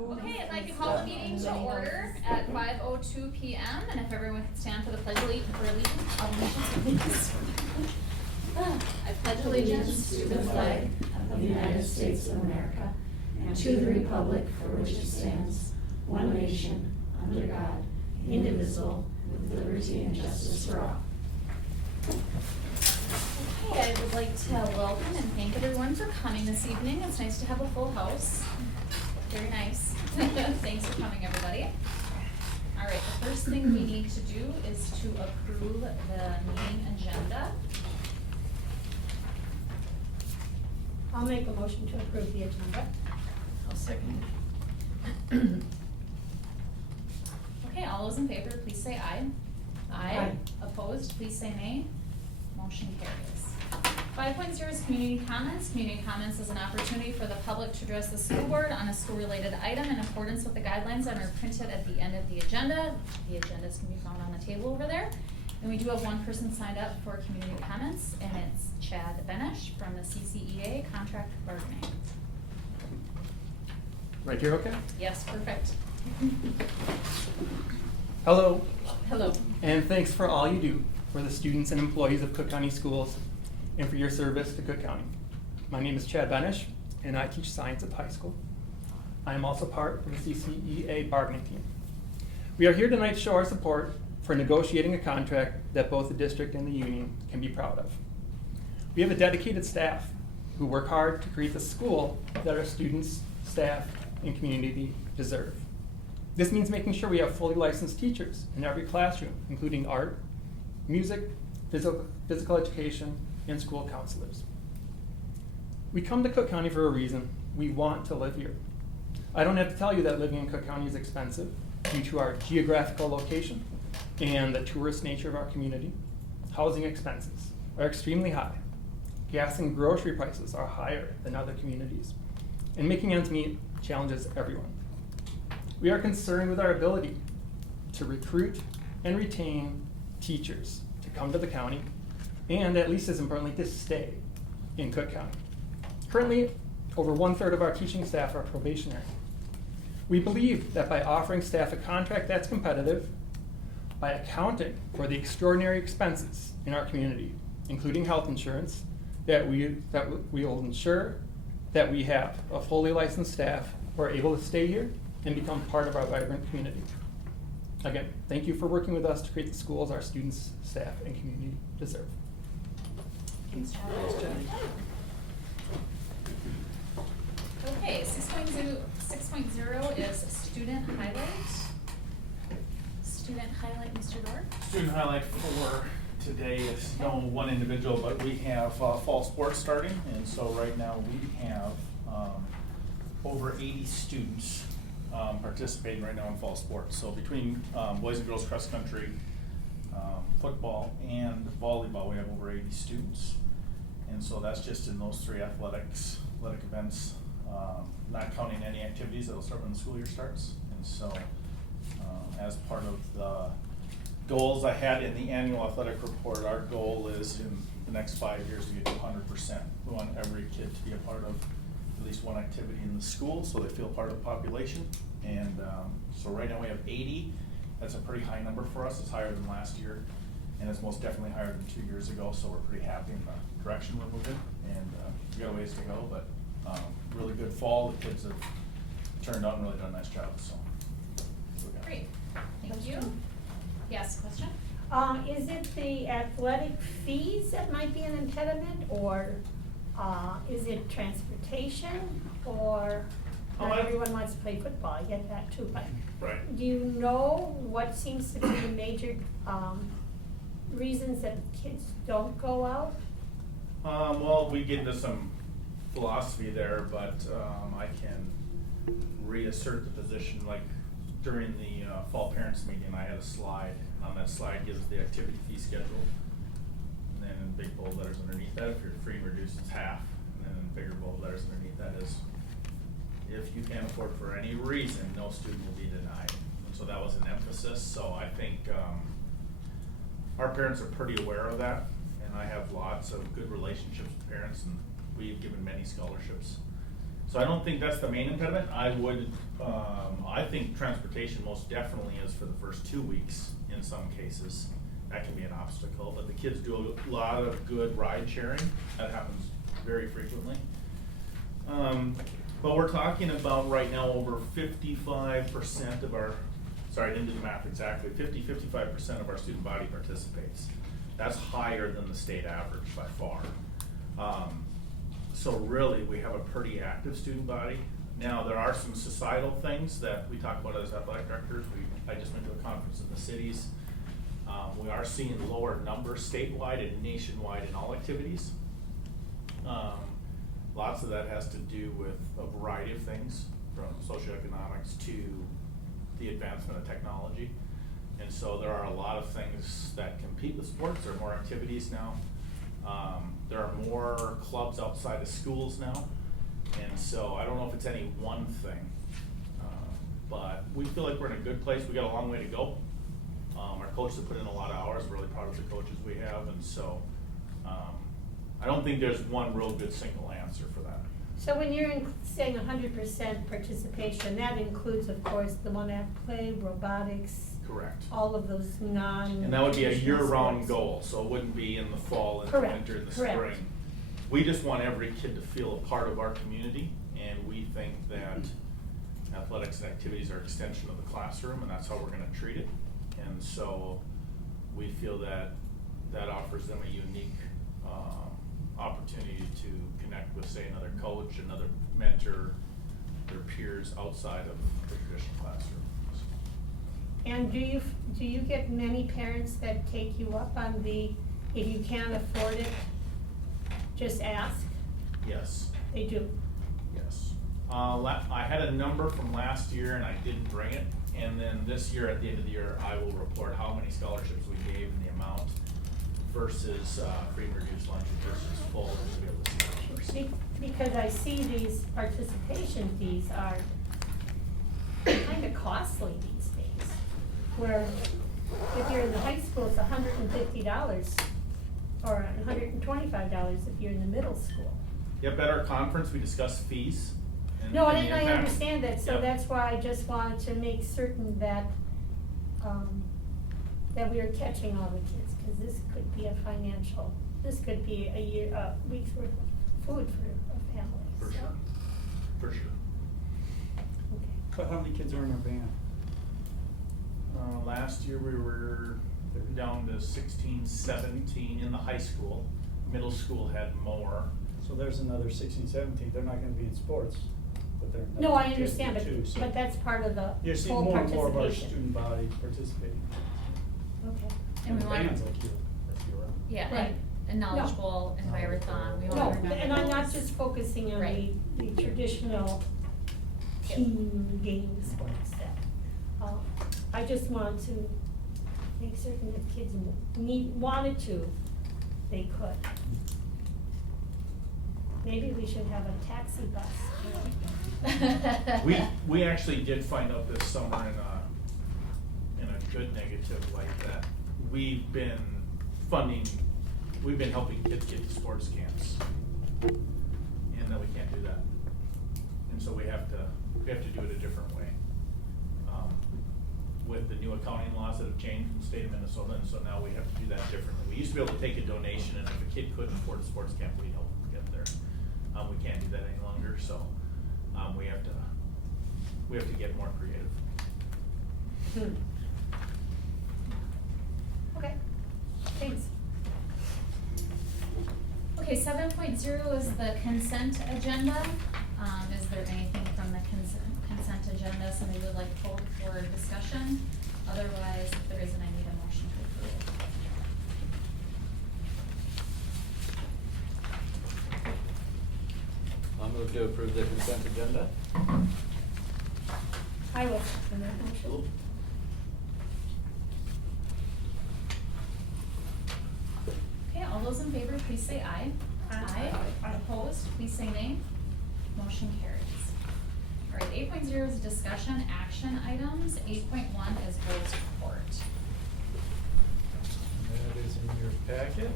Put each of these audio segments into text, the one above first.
Okay, I'd like to call the meeting to order at 5:02 p.m. and if everyone could stand for the pledge of allegiance. I pledge allegiance to the flag of the United States of America and to the republic for which it stands, one nation, under God, indivisible, with liberty and justice for all. Okay, I would like to welcome and thank everyone for coming this evening. It's nice to have a full house. Very nice. Thanks for coming, everybody. All right, the first thing we need to do is to approve the meeting agenda. I'll make a motion to approve the agenda. I'll second Okay, all those in favor, please say aye. Aye. Opposed, please say nay. Motion carries. 5.0 is community comments. Community comments is an opportunity for the public to address the school board on a school-related item in accordance with the guidelines that are printed at the end of the agenda. The agendas can be found on the table over there. And we do have one person signed up for community comments, and it's Chad Benish from the CCEA Contract Bargaining. Right here, okay? Yes, perfect. Hello, Hello. and thanks for all you do for the students and employees of Cook County Schools and for your service to Cook County. My name is Chad Benish, and I teach science at the high school. I am also part of the CCEA bargaining team. We are here tonight to show our support for negotiating a contract that both the district and the union can be proud of. We have a dedicated staff who work hard to create the school that our students, staff, and community deserve. This means making sure we have fully licensed teachers in every classroom, including art, music, physical education, and school counselors. We come to Cook County for a reason. We want to live here. I don't have to tell you that living in Cook County is expensive due to our geographical location and the tourist nature of our community. Housing expenses are extremely high. Gas and grocery prices are higher than other communities. And making ends meet challenges everyone. We are concerned with our ability to recruit and retain teachers to come to the county, and at least as importantly, to stay in Cook County. Currently, over 1/3 of our teaching staff are probationary. We believe that by offering staff a contract that's competitive, by accounting for the extraordinary expenses in our community, including health insurance, that we will ensure that we have a fully licensed staff who are able to stay here and become part of our vibrant community. Again, thank you for working with us to create the schools our students, staff, and community deserve. Thanks, Chad. Okay, 6.0 is student highlight. Student highlight, Mr. Dorr. Student highlight for today is no one individual, but we have fall sports starting, and so right now we have over 80 students participating right now in fall sports. So between boys and girls cross country, football, and volleyball, we have over 80 students. And so that's just in those three athletic events, not counting any activities that'll start when the school year starts. And so as part of the goals I had in the annual athletic report, our goal is in the next 5 years to get to 100%. We want every kid to be a part of at least one activity in the school so they feel part of the population. And so right now we have 80. That's a pretty high number for us. It's higher than last year, and it's most definitely higher than 2 years ago, so we're pretty happy in the direction we're moving. And we got a ways to go, but really good fall. The kids have turned out and really done a nice job. So Great, thank you. Yes, question? Is it the athletic fees that might be an impediment, or is it transportation, or not everyone wants to play football, I get that too, but right. do you know what seems to be the major reasons that kids don't go out? Well, we get into some philosophy there, but I can reassert the position. Like during the fall parents meeting, I had a slide. On that slide gives the activity fee schedule, and then in big bold letters underneath that, if you're free and reduced, it's half, and then in bigger bold letters underneath that is, if you can't afford for any reason, no student will be denied. And so that was an emphasis. So I think our parents are pretty aware of that, and I have lots of good relationships with parents, and we've given many scholarships. So I don't think that's the main impediment. I think transportation most definitely is for the first 2 weeks in some cases. That can be an obstacle, but the kids do a lot of good ride sharing. That happens very frequently. But we're talking about right now over 55% of our, sorry, I didn't do the math exactly, 55% of our student body participates. That's higher than the state average by far. So really, we have a pretty active student body. Now, there are some societal things that we talk about as athletic directors. I just went to a conference in the cities. We are seeing lower numbers statewide and nationwide in all activities. Lots of that has to do with a variety of things, from socioeconomics to the advancement of technology. And so there are a lot of things that compete with sports. There are more activities now. There are more clubs outside of schools now. And so I don't know if it's any one thing, but we feel like we're in a good place. We got a long way to go. Our coaches have put in a lot of hours. We're really proud of the coaches we have. And so I don't think there's one real good single answer for that. So when you're saying 100% participation, that includes, of course, the monad play, robotics. Correct. All of those non. And that would be a traditional year-round sports. goal, so it wouldn't be in the fall, in the Correct, winter, in the correct. spring. We just want every kid to feel a part of our community, and we think that athletics and activities are an extension of the classroom, and that's how we're gonna treat it. And so we feel that that offers them a unique opportunity to connect with, say, another coach, another mentor, their peers outside of the traditional classroom. And do you get many parents that take you up on the, if you can't afford it, just ask? Yes. They do. Yes. I had a number from last year and I didn't bring it. And then this year, at the end of the year, I will report how many scholarships we gave and the amount versus free and reduced lunch versus full, to be able to see those numbers. Because I see these participation fees are kind of costly these days. Where if you're in the high school, it's $150 or $125 if you're in the middle school. Yep, at our conference, we discussed fees. No, and the I impact. understand that, so Yep. that's why I just wanted to make certain that, that we are catching all the kids, cause this could be this could be a week's worth of food for a family, so. For sure. For sure. Okay. But how many kids are in our band? Last year, we were down to 16, 17 in the high school. Middle school had more. So there's another 16, 17, they're not gonna be in sports, but they're. No, I kids understand, too, so- but that's part of the You see full more and more of our participation. student body participating. Okay. And we want, bands like you, that's year round. yeah, Right. and knowledgeable environment. We No, want to remember and I'm not those. just focusing on Right. the traditional Yep. team game sports that, I just want to make certain that kids wanted to, they could. Maybe we should have a taxi bus. We actually did find out this summer in a good negative like that. We've been helping kids get to sports camps. And then we can't do that. And so we have to do it a different way. With the new accounting laws that have changed in the state of Minnesota, and so now we have to do that differently. We used to be able to take a donation, and if a kid couldn't afford a sports camp, we'd help them get there. We can't do that any longer, so we have to get more creative. Okay, thanks. Okay, 7.0 is the consent agenda. Is there anything from the consent agenda somebody would like to hold for discussion? Otherwise, if there isn't, I need a motion to approve. I'll move to approve the consent agenda. I will second that motion. Okay, all those in favor, please say aye. Aye. Opposed, please say nay. Motion carries. All right, 8.0 is discussion action items. 8.1 is board's report. That is in your packet.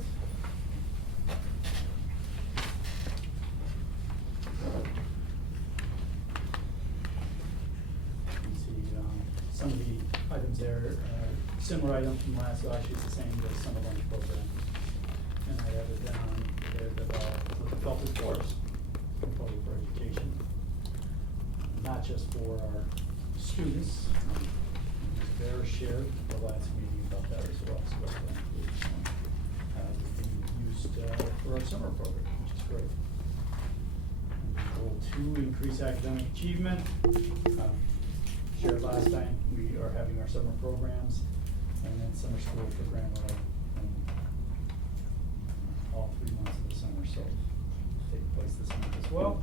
items there, similar items from last, so actually it's the same, the summer lunch program. And I added down there the Celtic course, proposal for education, not just for our students. Their share the last meeting about that as well, so that includes being used for our summer program, which is great. And goal 2, increase academic achievement. Shared last time, we are having our summer programs and then summer school for Grand Royal, all 3 months of the summer, so take place this month as well.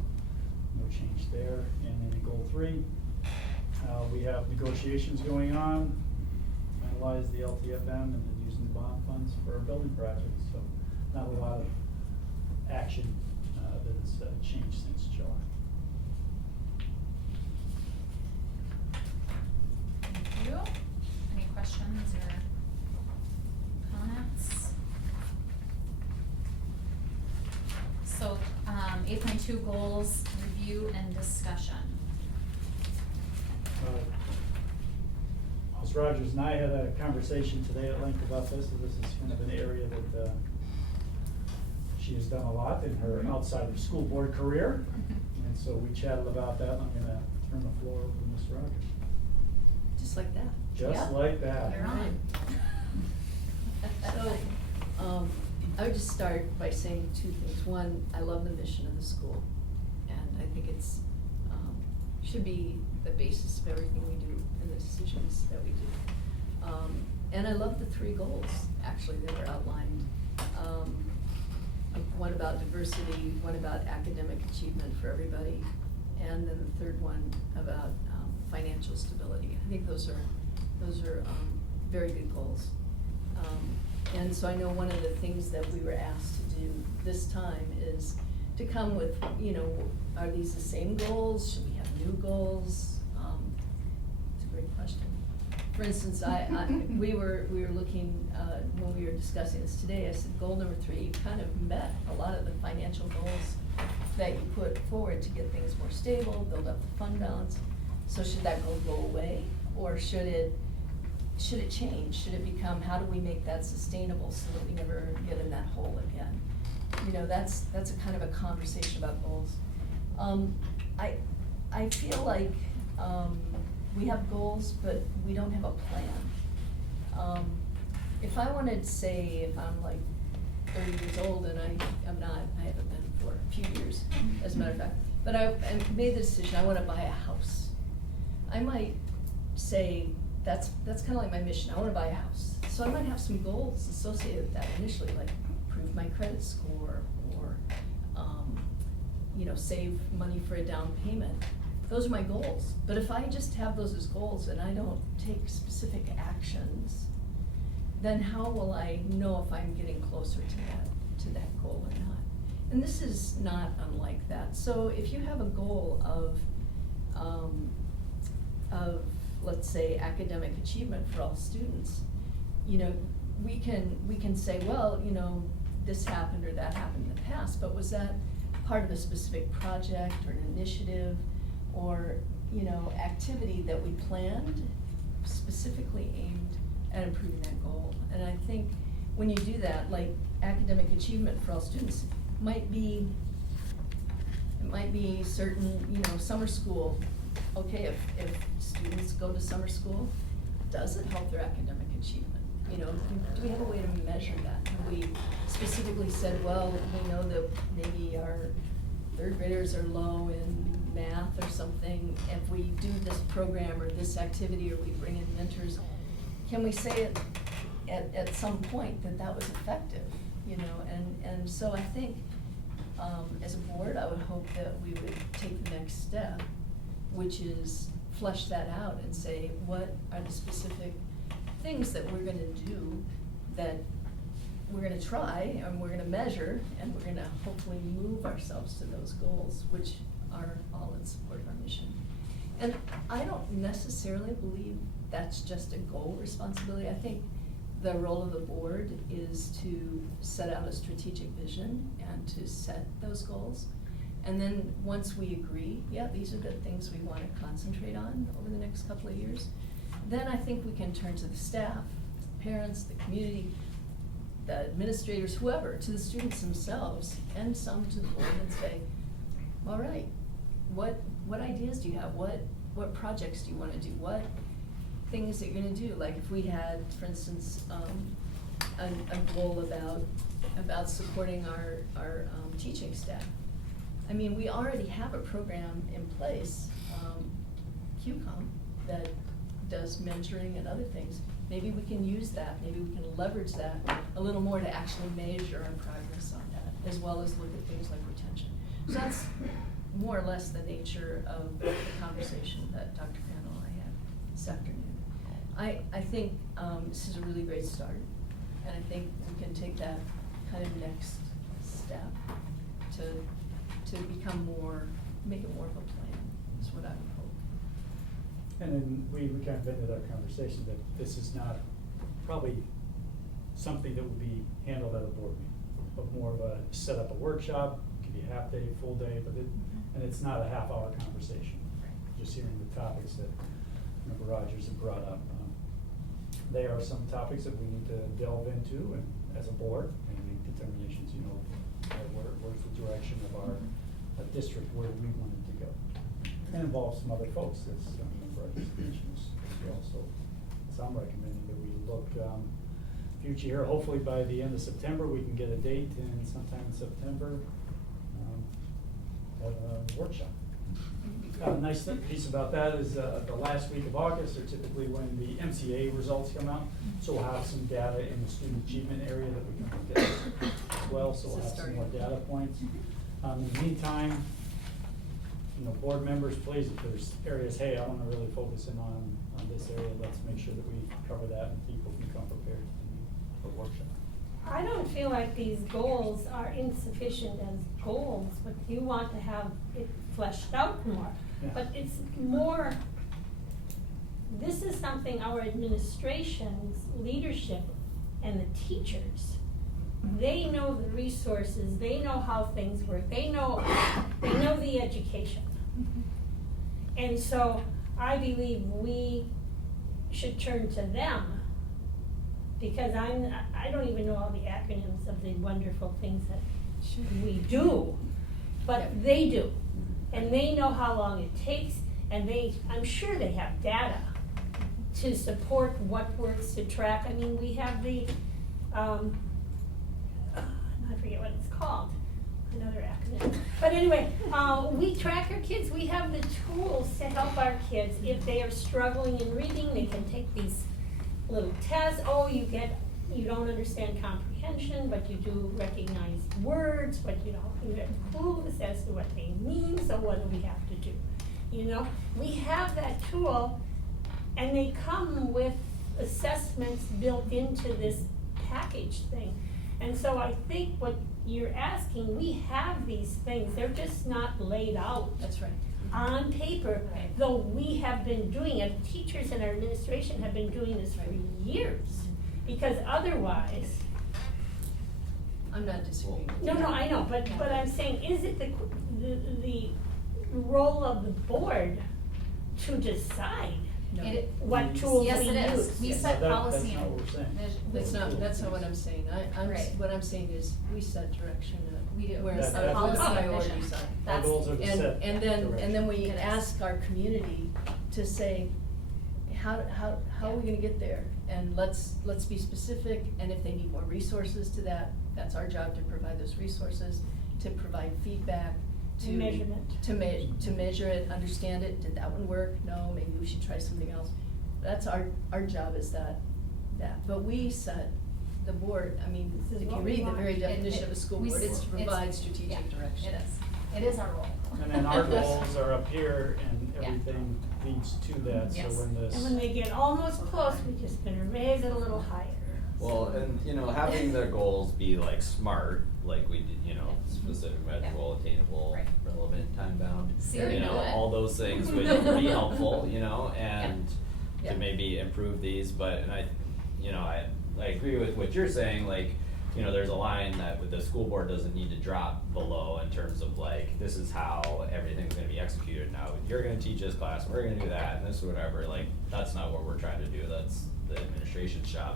No change there. And then in goal 3, we have negotiations going on, finalize the LTFM, and then using the bond funds for our building projects. So not a lot of action that has changed since July. Thank you. Any questions or comments? So, 8.2 goals, review and discussion. Ms. Rogers and I had a conversation today at length about this, and this is kind of an area that she has done a lot in her outside of school board career. And so we chatted about that, and I'm gonna turn the floor over to Ms. Rogers. Just like that. Just Yep. like that. You're on. So, I would just start by saying 2 things. One, I love the mission of the school, and I think it's, should be the basis of everything we do and the decisions that we do. And I love the 3 goals, actually, that were outlined. One about diversity, one about academic achievement for everybody, and then the 3rd one about financial stability. I think those are very good goals. And so I know one of the things that we were asked to do this time is to come with, are these the same goals? Should we have new goals? It's a great question. For instance, we were looking, when we were discussing this today, I said, goal number 3, you kind of met a lot of the financial goals that you put forward to get things more stable, build up the fund balance. So should that goal go away, or should it change? Should it become, how do we make that sustainable so that we never get in that hole again? That's a kind of a conversation about goals. I feel like we have goals, but we don't have a plan. If I wanted to say, if I'm like 30 years old, and I'm not, I haven't been for a few years, as a matter of fact, but I made the decision, I want to buy a house. I might say, that's kind of like my mission, I want to buy a house. So I might have some goals associated with that initially, like improve my credit score, or save money for a down payment. Those are my goals. But if I just have those as goals and I don't take specific actions, then how will I know if I'm getting closer to that goal or not? And this is not unlike that. So if you have a goal of let's say academic achievement for all students, we can say, well, this happened or that happened in the past, but was that part of a specific project or an initiative or activity that we planned specifically aimed at improving that goal? And I think when you do that, like academic achievement for all students might be certain, summer school. Okay, if students go to summer school, does it help their academic achievement? Do we have a way to measure that? And we specifically said, well, we know that maybe our 3rd graders are low in math or something. If we do this program or this activity, or we bring in mentors, can we say it at some point that was effective? And so I think as a board, I would hope that we would take the next step, which is flesh that out and say, what are the specific things that we're gonna do, that we're gonna try, and we're gonna measure, and we're gonna hopefully move ourselves to those goals, which are all in support of our mission. And I don't necessarily believe that's just a goal responsibility. I think the role of the board is to set out a strategic vision and to set those goals. And then once we agree, yeah, these are the things we want to concentrate on over the next couple of years, then I think we can turn to the staff, parents, the community, the administrators, whoever, to the students themselves, and some to the board and say, all right, what ideas do you have? What projects do you wanna do? What things that you're gonna do? Like if we had, for instance, a goal about supporting our teaching staff. I mean, we already have a program in place, QCOM, that does mentoring and other things. Maybe we can use that, maybe we can leverage that a little more to actually measure our progress on that, as well as look at things like retention. So that's more or less the nature of the conversation that Dr. Crandall and I had this afternoon. I think this is a really great start, and I think we can take that kind of next step to become more, make it more of a plan, is what I would hope. And then we kind of ended our conversation that this is not probably something that would be handled at a board meeting, but more of a, set up a workshop, it could be a half day, full day, but and it's not a half-hour conversation. Just hearing the topics that Member Rogers had brought up. They are some topics that we need to delve into and as a board and make determinations, you know, where's the direction of our district, where we want it to go. And involve some other folks that's member of this commission as well. So I'm recommending that we look future here. Hopefully by the end of September, we can get a date, and sometime in September, have a workshop. A nice piece about that is the last week of August are typically when the MCA results come out. So we'll have some data in the student achievement area that we can look at as well, so we'll have some more data points. In the meantime, you know, board members, please, if there's areas, hey, I wanna really focus in on this area, let's make sure that we cover that and people can come prepared for the workshop. I don't feel like these goals are insufficient as goals, but you want to have it fleshed out more. Yeah. But it's more, this is something our administration's leadership and the teachers, they know the resources, they know how things work, they know the education. And so I believe we should turn to them, because I don't even know all the acronyms of the wonderful things that we do, but they do. And they know how long it takes, and I'm sure they have data to support what works to track. I mean, we have the, I forget what it's called, another acronym. But anyway, we track our kids. We have the tools to help our kids. If they are struggling in reading, they can take these little tests. Oh, you don't understand comprehension, but you do recognize words, but you have clues as to what they mean, so what do we have to do? You know, we have that tool, and they come with assessments built into this package thing. And so I think what you're asking, we have these things, they're just not laid out. That's right. On paper, though we have been doing it, teachers and our administration have been doing this for years, because otherwise. I'm not disagreeing with No, you. I know, but I'm saying, is it the role of the board to decide No. what tools we use? Yes, it is. We Yes. set That's policy not and what we're saying. vision. That's not what I'm saying. Right. What I'm saying is, we set direction of We do. where We set the policy and priorities vision. are. Our That's- goals are to set And then we It is. ask our community to say, how are we gonna get there? And let's be specific, and if they need more resources to that, that's our job to provide those resources, to provide feedback, to. And measurement. To measure it, understand it, did that one work? No, maybe we should try something else. That's our job, is that, but we set, the board, I mean, This is if you what we read the want. very definition of a school We board, it's to it's- provide strategic yeah, direction. It is. It is our role. And then our goals are up here, and Yeah. everything leads to that, so Yes. when this. And when they get almost close, we're just gonna raise it a little higher. Well, and having their goals be like SMART, like we did, specific, measurable, attainable, Right. relevant, time bound. Siri knew it. All those things would be helpful, and Yeah. to maybe improve these, but, I agree with what you're saying, like, there's a line that the school board doesn't need to drop below in terms of like, this is how everything's gonna be executed now. You're gonna teach this class, we're gonna do that, and this or whatever, like, that's not what we're trying to do, that's the administration's job.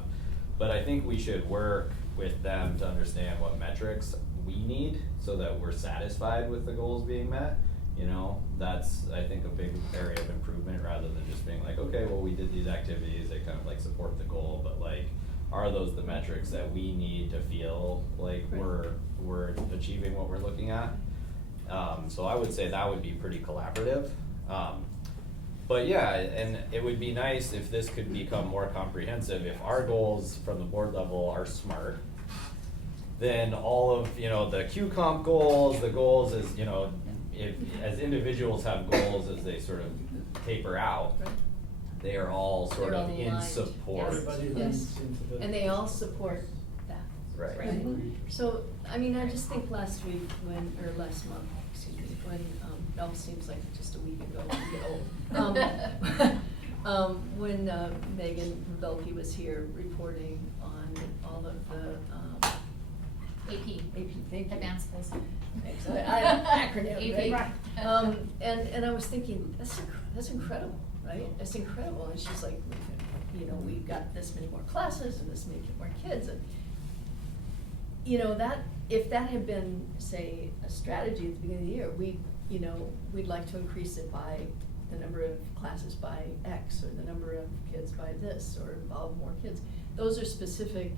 But I think we should work with them to understand what metrics we need so that we're satisfied with the goals being met. You know, that's, I think, a big area of improvement, rather than just being like, okay, well, we did these activities, they kind of like support the goal, but like, are those the metrics that we need to feel like we're achieving what we're looking at? So I would say that would be pretty collaborative. But yeah, and it would be nice if this could become more comprehensive. If our goals from the board level are SMART, then all of, you know, the QComp goals, the goals as, you know, if, as individuals have goals as they sort of taper out, Right. they are all sort They're of all in aligned. support. Everybody Yes. leans into the. And they all support that. Right. Right. So, I mean, I just think last week when, or last month, excuse me, when, it all seems like just a week ago, we get old. When Megan Rebelke was here reporting on all of the, AP. thank you. Advanced Placement. Thanks. Acronym, AP. right? And I was thinking, that's incredible, right? That's incredible. And she's like, you know, we've got this many more classes and this many more kids. And, you know, that, if that had been, say, a strategy at the beginning of the year, we'd like to increase it by the number of classes by X, or the number of kids by this, or involve more kids. Those are specific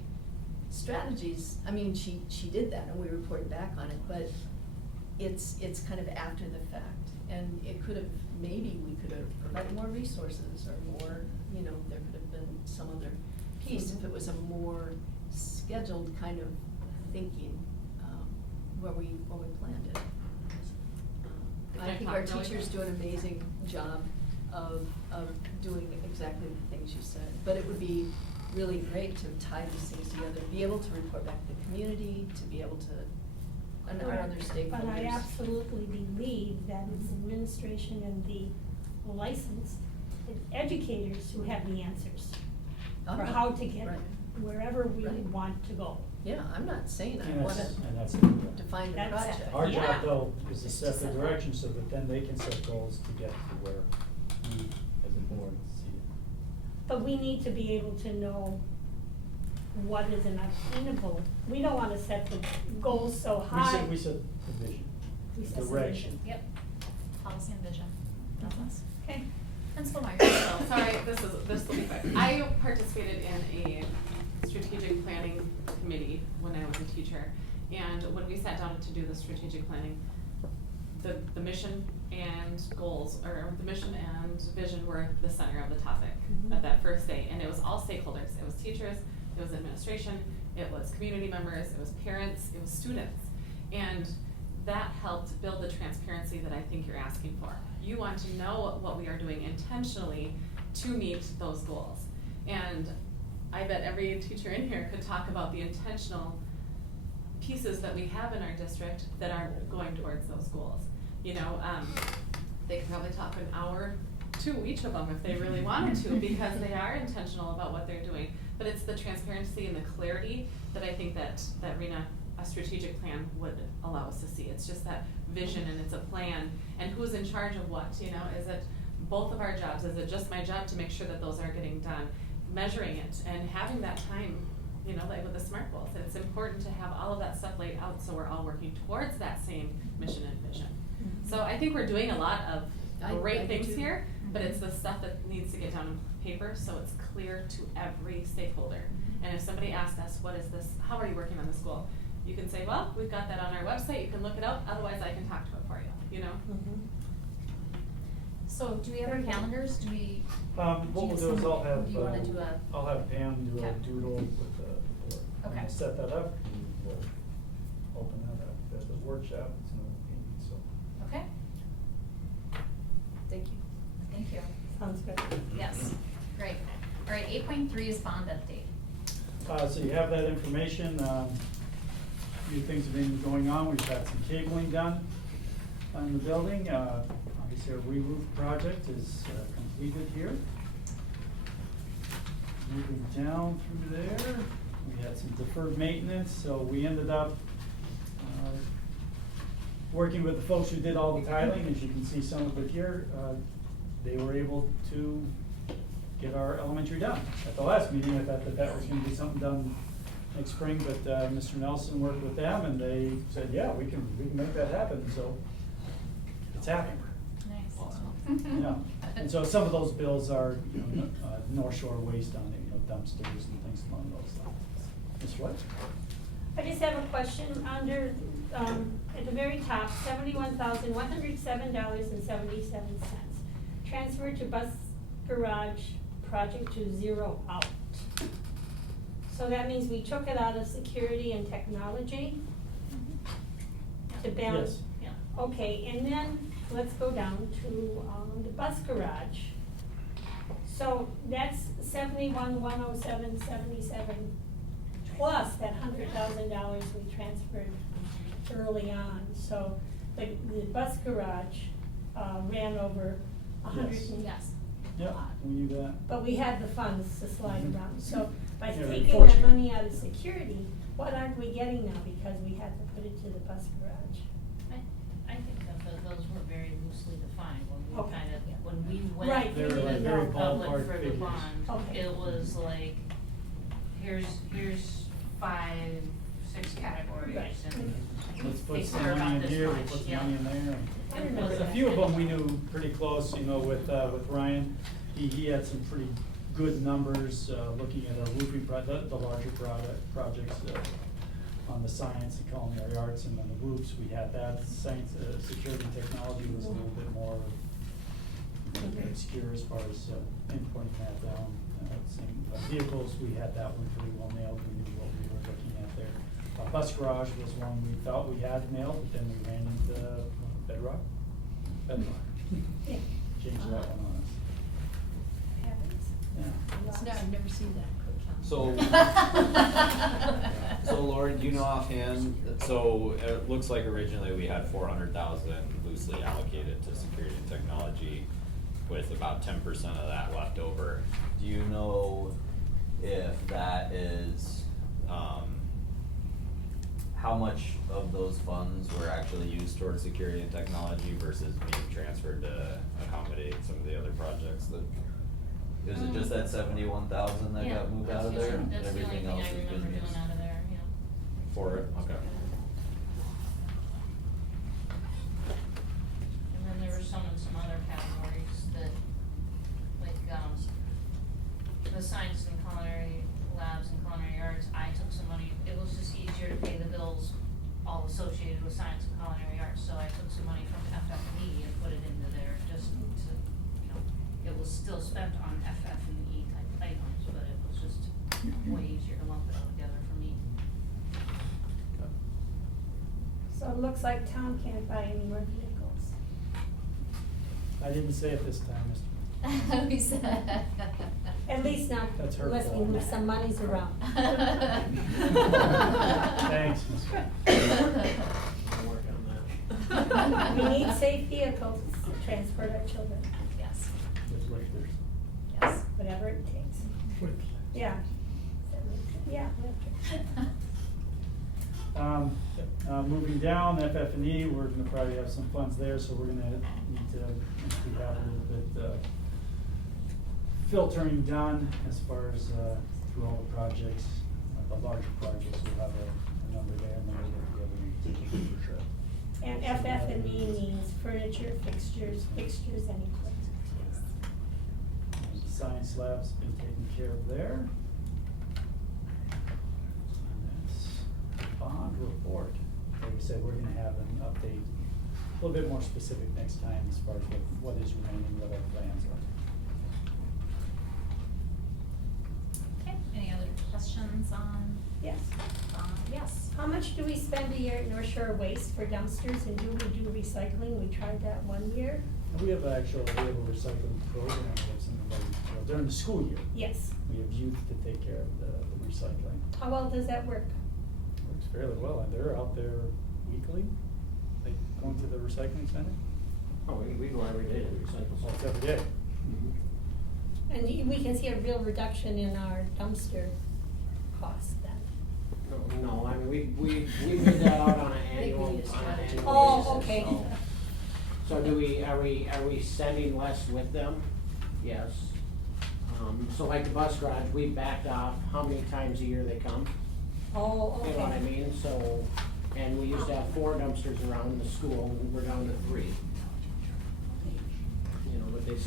strategies. I mean, she did that and we reported back on it, but it's kind of after the fact. And it could have, maybe we could have provided more resources or more, you know, there could have been some other piece if it was a more scheduled kind of thinking, where we planned it. I think our teachers do an amazing job of doing exactly the things you said. But it would be really great to tie these things together, be able to report back to the community, to be able to, and our other stakeholders. But I absolutely believe that it's administration and the licensed educators who have the answers for how to get Right. wherever we Right. want to go. Yeah, I'm not saying I And wanna that's define the That's it. project. our Yeah. job though is to Just set to the set direction so that then they can set goals to get to where we as a board see it. But we need to be able to know what is an attainable. We don't wanna set the goals so high. We set the vision, We set the direction. vision. Yep. Policy and vision. Nothing else. Okay. Principal Myers. So, sorry, this will be quick. I participated in a strategic planning committee when I was a teacher. And when we sat down to do the strategic planning, the mission and goals, or the mission and vision were the center of the topic Mhm. at that first day. And it was all stakeholders. It was teachers, it was administration, it was community members, it was parents, it was students. And that helped build the transparency that I think you're asking for. You want to know what we are doing intentionally to meet those goals. And I bet every teacher in here could talk about the intentional pieces that we have in our district that are going towards those goals. You know, they could probably talk an hour to each of them if they really wanted to, because they are intentional about what they're doing. But it's the transparency and the clarity that I think that Rena, a strategic plan would allow us to see. It's just that vision and it's a plan, and who's in charge of what, you know? Is it both of our jobs? Is it just my job to make sure that those are getting done? Measuring it and having that time, you know, like with the SMART goals, it's important to have all of that stuff laid out so we're all working towards that same mission and vision. So I think we're doing a lot of I great do things too. here, but it's the stuff that needs to get down on paper so it's clear to every stakeholder. And if somebody asks us, what is this, how are you working on this goal? You can say, well, we've got that on our website, you can look it up, otherwise I can talk to it for you, you know? Mhm. So do we have our calendars? Do we? What we'll do is I'll have, Do you wanna do a? I'll have Pam do a Okay. doodle with the board. And Okay. we'll set that up and we'll open that up as a workshop, it's no meeting, so. Okay, Thank you. thank you. Sounds good. Yes, great. All right, 8.3 is bond update. So you have that information, few things have been going on, we've had some cabling done on the building, obviously our re-roof project is completed here. Moving down through there, we had some deferred maintenance, so we ended up working with the folks who did all the tiling, as you can see some of it here, they were able to get our elementary done. At the last meeting, I thought that that was gonna be something done next spring, but Mr. Nelson worked with them and they said, yeah, we can make that happen, so it's happening. Nice. Yeah, and so some of those bills are, North Shore waste on it, dumpsters and things along those lines. Ms. White? I just have a question under, at the very top, $71,107.77. Transfer to bus garage project to zero out. So that means we took it out of security and technology to balance? Yes. Yeah. Okay, and then let's go down to, the bus garage. So that's 71,107.77 plus that $100,000 we transferred early on. So the bus garage, ran over Yes. Yes. Yeah, we knew that. but we had the funds to slide Mhm. around. So by Yeah, taking that unfortunately. money out of security, what aren't we getting now because we had to put it to the bus garage? I think that those were very loosely defined when we Okay. kind of, when we Right. went They to were like the very public ballpark for the figures. bond. Okay. It was like, here's 5-6 categories Right. and Let's put think some they're money about in this here, we'll much, put some yeah. money in there. I remember A that. few of them we knew pretty close, with Ryan. He had some pretty good numbers, looking at our roofing the larger projects, on the science and culinary arts and on the roofs, we had that. Science, security and technology was a little bit more obscure as far as, pinpointing that down. Vehicles, we had that one pretty well nailed, we knew what we were looking at there. Bus garage was one we thought we had nailed, but then we ran into bedrock. Yeah. Changed that one on us. Happens. Yeah. No, I've never seen that, Coach. So Lauren, do you know offhand, so it looks like originally we had 400,000 loosely allocated to security and technology with about 10% of that left over. Do you know if that is, how much of those funds were actually used towards security and technology versus being transferred to accommodate some of the other projects that, is it just that 71,000 that Yeah, got moved out of that's the there? only- And That's the only everything thing else I has been remember used doing out of there, yeah. for it? Okay. And then there were some in some other categories that, like, the science and culinary labs and culinary arts, I took some money, it was just easier to pay the bills all associated with science and culinary arts, so I took some money from FF&E and put it into there, just to, it was still spent on FF&E type items, but it was just way easier to lump it all together for me. So it looks like Tom can't buy any more vehicles. I didn't say it this time, Mr. We said. At least not That's her unless we fault. move some monies around. Thanks, Ms. I'll work on that. We need safe vehicles to transport our children, Yes, With lifters. yes. whatever it takes. Yeah. Yeah. Moving down, FF&E, we're gonna probably have some funds there, so we're gonna need to, once we have a little bit, filtering done as far as, through all the projects, the larger projects, we'll have a number there, and then we'll get together and for sure. And FF&E means furniture, fixtures, and equipment. The science lab's been taken care of there. And that's bond report. Like we said, we're gonna have an update, a little bit more specific next time as far as what is remaining, what our plans are. Okay, any other questions on, Yes. yes? How much do we spend a year at North Shore Waste for dumpsters, and do we do recycling? We tried that one year. And we have a recycling program, we have somebody, during the school year, Yes. we have youth to take care of the recycling. How well does that work? Works fairly well, and they're out there weekly, like going to the recycling center. Oh, we go every day to recycle. Oh, it's every day. And we can see a real reduction in our dumpster costs then. No, I mean, we bid that out on an annual basis, Oh, okay. so. So are we sending less with them? Yes. So like the bus garage, we backed off how many times a year they come, Oh, you know what I okay. mean? So, and we used to have 4 dumpsters around the school, and we're down to 3. You know, but they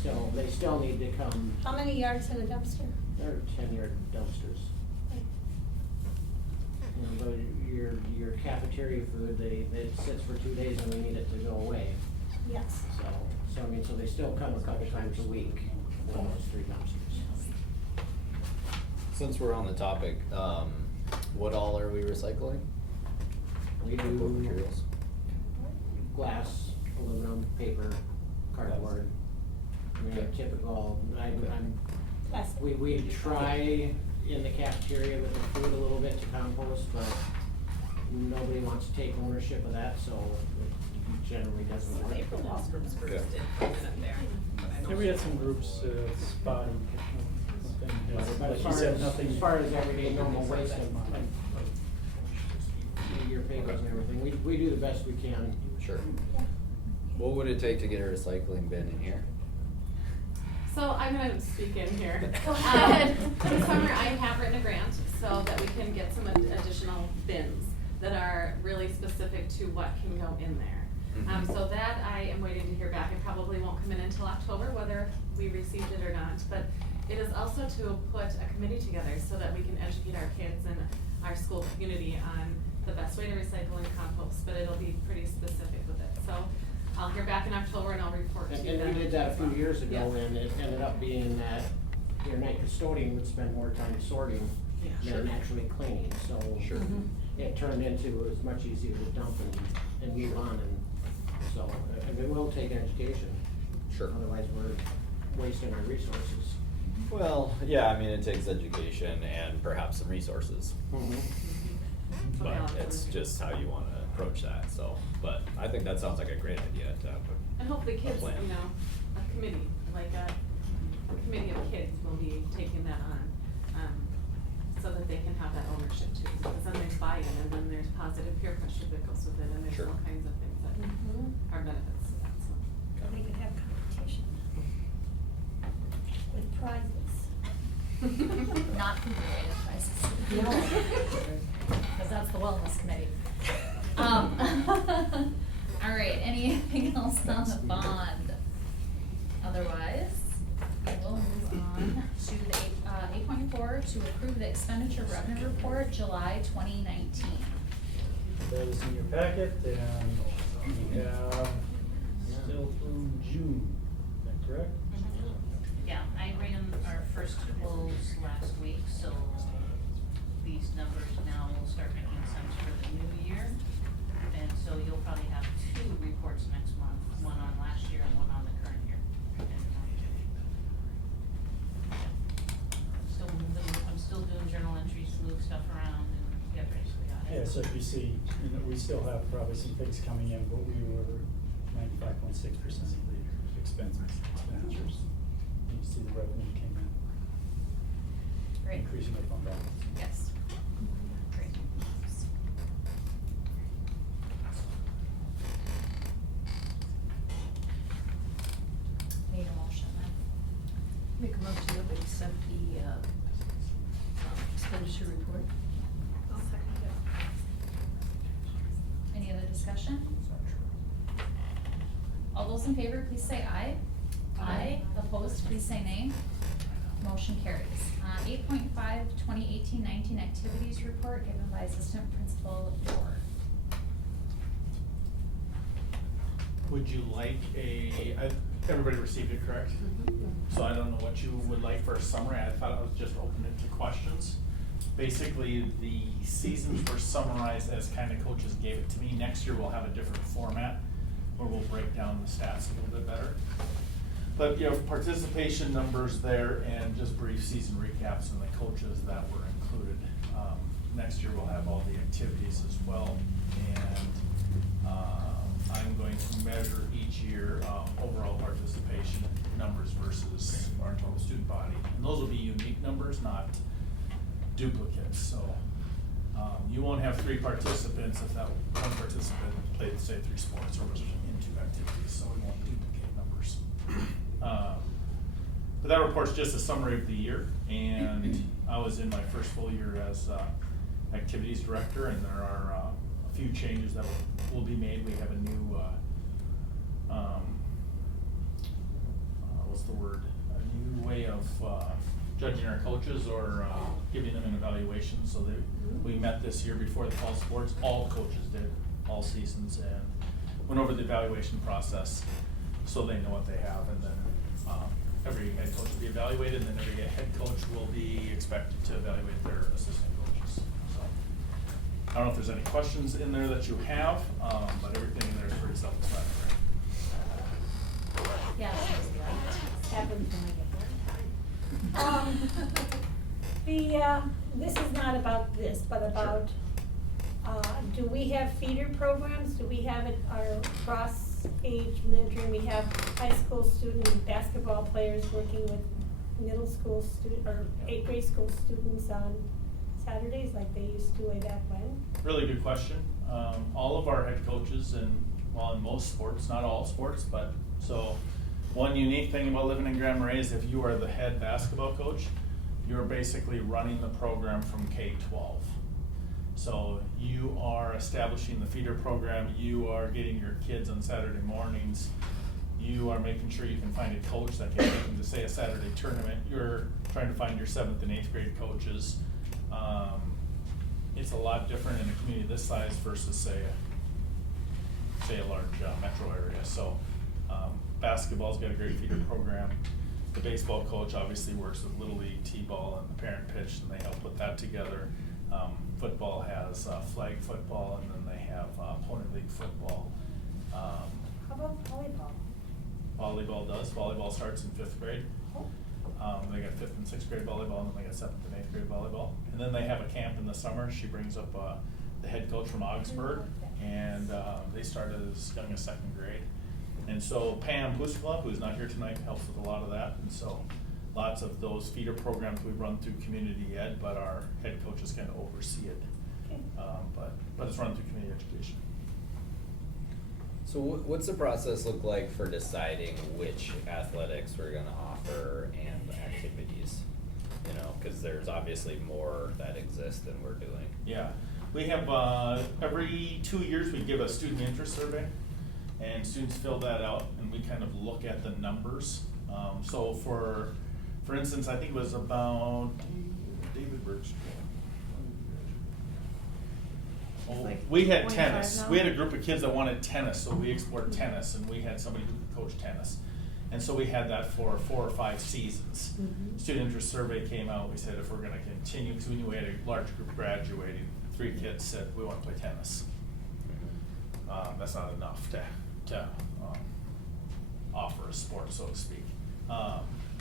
still need to come, How many yards in a dumpster? they're 10-yard dumpsters. You know, but your cafeteria food, it sits for 2 days and we need it to go away. Yes. So I mean, so they still come a couple times a week for those 3 dumpsters. Since we're on the topic, what all are we recycling? We What do materials? glass, aluminum, paper, cardboard. I mean, Okay. typical, Plastic. we try in the cafeteria with the food a little bit to compost, but nobody wants to take ownership of that, so it generally doesn't work. Okay. Yeah, we had some groups, spotty, nothing, But like you said, nothing. as far as everyday normal waste of your papers and everything, we do the best we can. Sure. What would it take to get a recycling bin in here? So I'm gonna speak in here. Go ahead. This summer I have written a grant so that we can get some additional bins that are really specific to what can go in there. Mhm. So that I am waiting to hear back. It probably won't come in until October, whether we received it or not. But it is also to put a committee together so that we can educate our kids and our school community on the best way to recycle and compost, but it'll be pretty specific with it. So I'll hear back in October and I'll report to you then. And we did that a few years ago, Yeah. and it ended up being that your night custodian would spend more time sorting than actually cleaning, so. Sure. Mhm. It turned into, it was much easier to dump and move on, and so, it will take education. Sure. Otherwise, we're wasting our resources. Well, yeah, I mean, it takes education and perhaps some resources, but it's just how you wanna approach that, so. But I think that sounds like a great idea to have And hopefully a kids, plan. you know, a committee, like a committee of kids will be taking that on, so that they can have that ownership too. Because then there's buy-in and then there's positive peer pressure that goes with it and there's Sure. all kinds of things that Mhm. are benefits to that, so. We could have competition with prizes. Not food-related prices. No. Because that's the wellness committee. All right, anything else on the bond? Otherwise, we will move on to the 8.4, to approve the expenditure revenue report, July 2019. That is in your packet, and we have still through June, is that correct? Yeah, I ran our first close last week, so these numbers now will start making sense for the new year. And so you'll probably have 2 reports next month, one on last year and one on the current year. I'm still doing journal entries to move stuff around and get basically got it. Yeah, so if you see, you know, we still have probably some things coming in, but we were 95.6% of the expenditures. And you see the revenue came in, Great. increasing our fund balance. Yes. Great. Need a motion then. Make a motion to accept the expenditure report. I'll second it. Any other discussion? All those in favor, please say aye. Aye. Opposed, please say nay. Motion carries. 8.5, 2018-19 activities report given by Assistant Principal Dorr. Would you like everybody received it, correct? So I don't know what you would like for a summary, I thought I would just open it to questions. Basically, the seasons were summarized as kind of coaches gave it to me. Next year, we'll have a different format where we'll break down the stats a little bit better. But, you know, participation numbers there and just brief season recaps and the coaches that were included. Next year, we'll have all the activities as well. And I'm going to measure each year overall participation numbers versus our total student body. And those will be unique numbers, not duplicates, so You won't have 3 participants if that one participant played, say, 3 sports or was in 2 activities, so we won't duplicate numbers. But that report's just a summary of the year, and I was in my first full year as activities director, and there are a few changes that will be made. We have a new, what's the word? A new way of judging our coaches or giving them an evaluation. So we met this year before the fall sports. All coaches did, all seasons, and went over the evaluation process so they know what they have, and then every head coach will be evaluated, and then every head coach will be expected to evaluate their assistant coaches. So I don't know if there's any questions in there that you have, but everything in there is pretty self-explanatory. Yeah, it's supposed to be like. Happens when I get bored. This is not about this, but about, do we have feeder programs? Do we have it, our cross-age mentoring? We have high school student basketball players working with middle school or 8th grade school students on Saturdays like they used to way back when? Really good question. All of our head coaches in most sports, not all sports, but so one unique thing about living in Grand Marais is if you are the head basketball coach, you're basically running the program from K-12. So you are establishing the feeder program, you are getting your kids on Saturday mornings, you are making sure you can find a coach that can take them to, say, a Saturday tournament, you're trying to find your 7th and 8th grade coaches. It's a lot different in a community this size versus, say a large metro area. So basketball's got a great feeder program. The baseball coach obviously works with Little League, T-ball, and the parent pitch, and they help put that together. Football has flag football, and then they have opponent league football. How about volleyball? Volleyball does. Volleyball starts in 5th grade. They got 5th and 6th grade volleyball, and then they got 7th and 8th grade volleyball. And then they have a camp in the summer. She brings up the head coach from Augsburg, and they start as young as 2nd grade. And so Pam Puskala, who's not here tonight, helps with a lot of that. And so lots of those feeder programs we run through community ed, but our head coaches kind of oversee it. Okay. But it's run through community education. So what's the process look like for deciding which athletics we're gonna offer and activities? You know, cause there's obviously more that exist than we're doing. Yeah, we have, every 2 years we give a student interest survey, and students fill that out, and we kind of look at the numbers. So for instance, I think it was about David Bergstrom. Like We had 25 tennis. now? We had a group of kids that wanted tennis, so we explored tennis, and we had somebody who could coach tennis. And so we had that for 4 or 5 seasons. Mhm. Student interest survey came out, we said if we're gonna continue, because we knew we had a large group graduating, 3 kids said, we wanna play tennis. That's not enough to offer a sport, so to speak.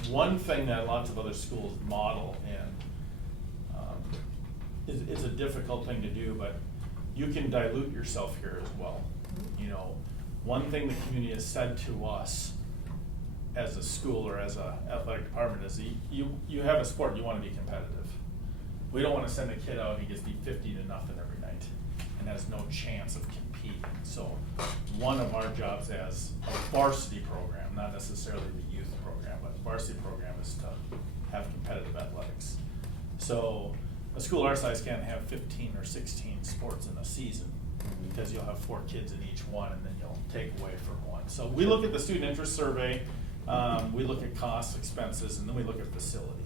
One thing that lots of other schools model, and is a difficult thing to do, but you can dilute yourself here as well. You know, one thing the community has said to us as a school or as a athletic department is you have a sport, you wanna be competitive. We don't wanna send a kid out and he gets beat 50-0 every night and has no chance of competing. So one of our jobs as a varsity program, not necessarily the youth program, but varsity program is to have competitive athletics. So a school our size can't have 15 or 16 sports in a season because you'll have 4 kids in each one and then you'll take away from one. So we look at the student interest survey, we look at costs, expenses, and then we look at facility.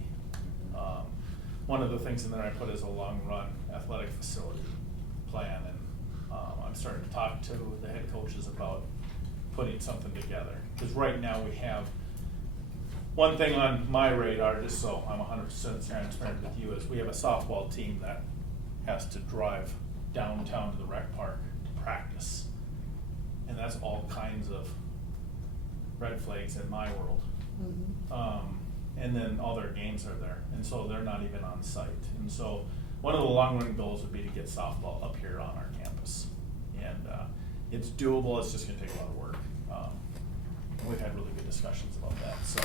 One of the things in there I put is a long run athletic facility plan, and I'm starting to talk to the head coaches about putting something together. Because right now we have, one thing on my radar, just so I'm 100% transparent with you, is we have a softball team that has to drive downtown to the rec park to practice. And that's all kinds of red flags in my world. And then all their games are there, and so they're not even on site. And so one of the long run goals would be to get softball up here on our campus. And it's doable, it's just gonna take a lot of work. We've had really good discussions about that, so.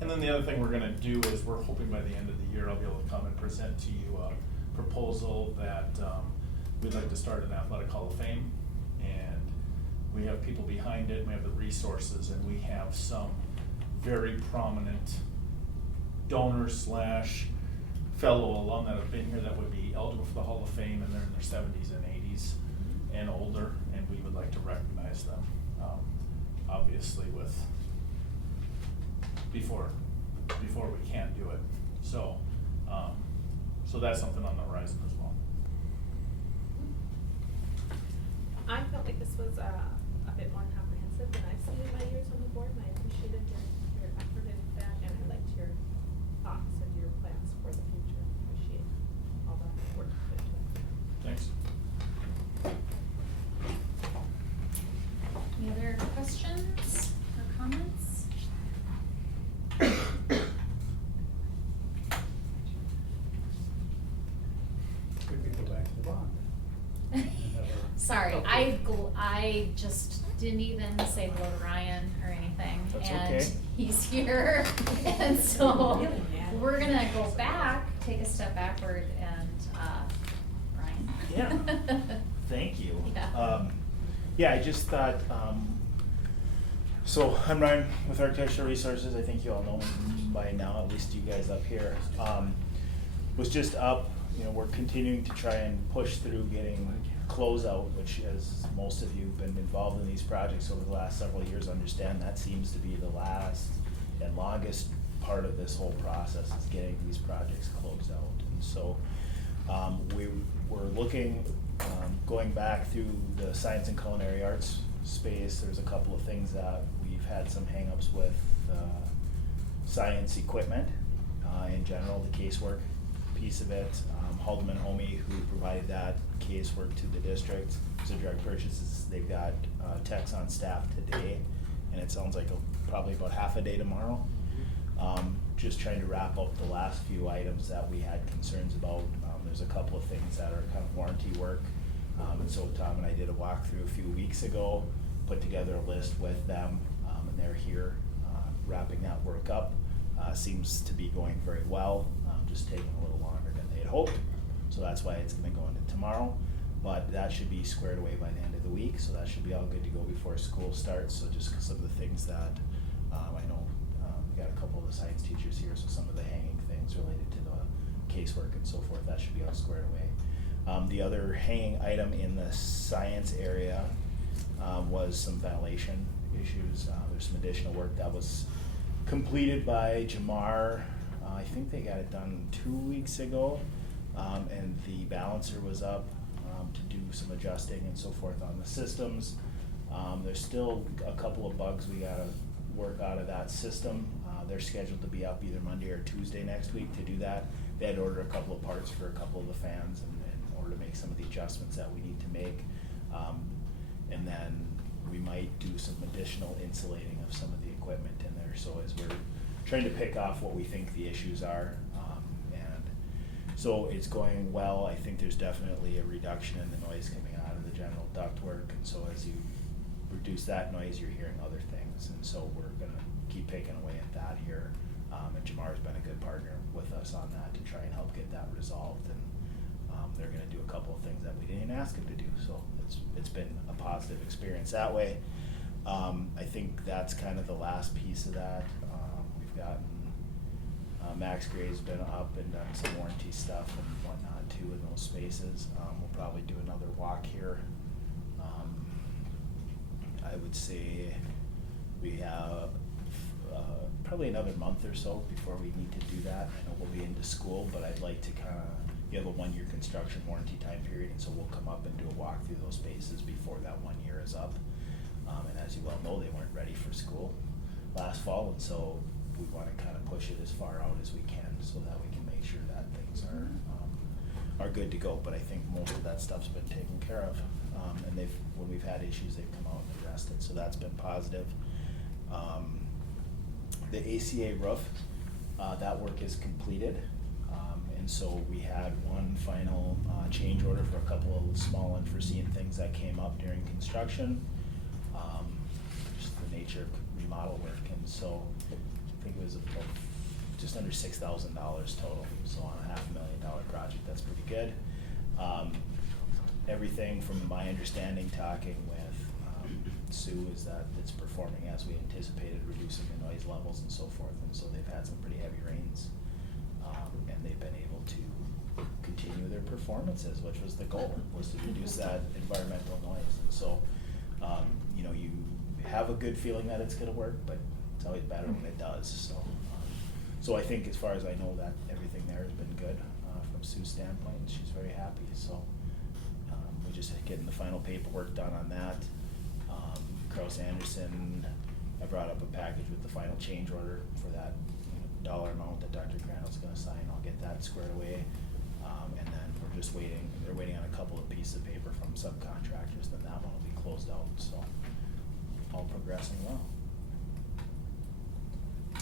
And then the other thing we're gonna do is we're hoping by the end of the year, I'll be able to come and present to you a proposal that, we'd like to start an athletic hall of fame. And we have people behind it, we have the resources, and we have some very prominent donors slash fellow alum that have been here that would be eligible for the Hall of Fame, and they're in their 70s and 80s and older, and we would like to recognize them, obviously with, before we can do it. So, so that's something on the horizon as well. I felt like this was a bit more comprehensive than I've seen in my years on the board, and I appreciated your effort in that, and I liked your thoughts and your plans for the future. Appreciate all that work you put into it. Thanks. Any other questions or comments? We could go back to the bond. Sorry, I just didn't even say hello to Ryan or anything. That's and okay. He's here, and so we're gonna go back, take a step backward, and, Ryan. Yeah. Thank you. Yeah. Yeah, I just thought, so I'm Ryan with Architectural Resources. I think you all know me by now, at least you guys up here. Was just up, we're continuing to try and push through getting closeout, which, as most of you have been involved in these projects over the last several years, understand that seems to be the last and longest part of this whole process, is getting these projects closed out. And so we were looking, going back through the science and culinary arts space. There's a couple of things that we've had some hangups with, science equipment in general, the casework piece of it. Haldeman Homey, who provided that casework to the district, so direct purchases, they've got techs on staff today, and it sounds like probably about half a day tomorrow. Just trying to wrap up the last few items that we had concerns about. There's a couple of things that are kind of warranty work, and so Tom and I did a walkthrough a few weeks ago, put together a list with them, and they're here wrapping that work up. Seems to be going very well, just taking a little longer than they had hoped, so that's why it's gonna go into tomorrow. But that should be squared away by the end of the week, so that should be all good to go before school starts. So just some of the things that, I know, we got a couple of the science teachers here, so some of the hanging things related to the casework and so forth, that should be all squared away. The other hanging item in the science area was some ventilation issues. There's some additional work that was completed by Jamar. I think they got it done 2 weeks ago, and the balancer was up to do some adjusting and so forth on the systems. There's still a couple of bugs we gotta work out of that system. They're scheduled to be up either Monday or Tuesday next week to do that. They had to order a couple of parts for a couple of the fans in order to make some of the adjustments that we need to make. And then we might do some additional insulating of some of the equipment in there. So as we're trying to pick off what we think the issues are, and so it's going well. I think there's definitely a reduction in the noise coming out of the general ductwork, and so as you reduce that noise, you're hearing other things, and so we're gonna keep picking away at that here. And Jamar's been a good partner with us on that to try and help get that resolved, and they're gonna do a couple of things that we didn't ask them to do, so it's been a positive experience that way. I think that's kind of the last piece of that. We've gotten, Max Gray's been up and done some warranty stuff and whatnot too in those spaces. We'll probably do another walk here. I would say we have probably another month or so before we need to do that. I know we'll be into school, but I'd like to you have a 1-year construction warranty time period, and so we'll come up and do a walk through those spaces before that 1 year is up. And as you well know, they weren't ready for school last fall, and so we want to kind of push it as far out as we can so that we can make sure that things are good to go. But I think most of that stuff's been taken care of, and when we've had issues, they've come out and addressed it, so that's been positive. The ACA roof, that work is completed, and so we had one final change order for a couple of small unforeseen things that came up during construction. Just the nature of remodel work, and so think it was about just under $6,000 total, so on a $500,000 project, that's pretty good. Everything from my understanding, talking with Sue, is that it's performing as we anticipated, reducing the noise levels and so forth, and so they've had some pretty heavy rains. And they've been able to continue their performances, which was the goal, was to reduce that environmental noise. And so, you know, you have a good feeling that it's gonna work, but it's always better when it does, so. So I think as far as I know, that everything there has been good, from Sue's standpoint, and she's very happy, so. We're just getting the final paperwork done on that. Kraus Anderson, I brought up a package with the final change order for that dollar amount that Dr. Crandall's gonna sign. I'll get that squared away. And then we're just waiting, they're waiting on a couple of pieces of paper from subcontractors, then that one will be closed out, so all progressing well.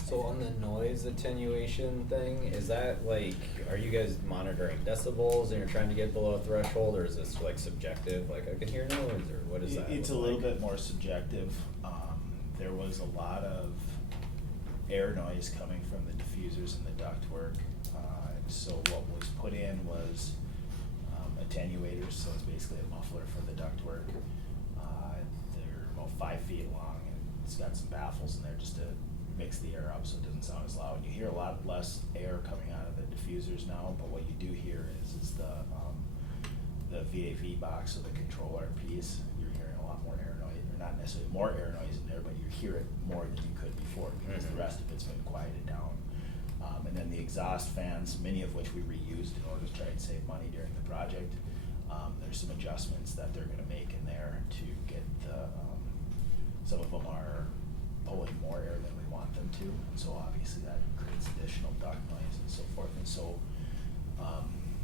So on the noise attenuation thing, is that like, are you guys monitoring decibels and you're trying to get below a threshold, or is this like subjective, like I can hear noise, or what is that? It's a look little like? bit more subjective. There was a lot of air noise coming from the diffusers and the ductwork. And so what was put in was attenuators, so it's basically a muffler for the ductwork. They're about 5 feet long, and it's got some baffles in there just to mix the air up so it doesn't sound as loud. And you hear a lot less air coming out of the diffusers now, but what you do hear is the VAV box, or the controller piece. You're hearing a lot more air noise, or not necessarily more air noise in there, but you hear it more than you could before, because the rest of it's been quieted down. And then the exhaust fans, many of which we reused in order to try and save money during the project. There's some adjustments that they're gonna make in there to get the, some of them are pulling more air than we want them to, and so obviously that creates additional duct noise and so forth. And so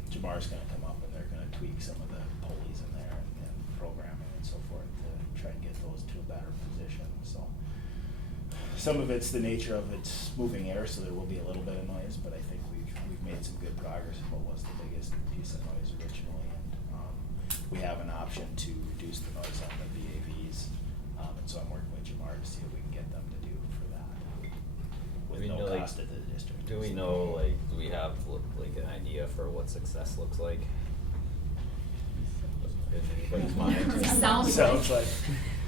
Jamar's gonna come up and they're gonna tweak some of the pulleys in there and programming and so forth to try and get those to a better position. So some of it's the nature of it's moving air, so there will be a little bit of noise, but I think we've made some good progress in what was the biggest piece of noise originally. And we have an option to reduce the noise on the VAVs, and so I'm working with Jamar to see what we can get them to do for that, with Do we no know, like, cost to the district. Do we know, like, do we have like an idea for what success looks like? In anybody's mind? Sounds Sounds like.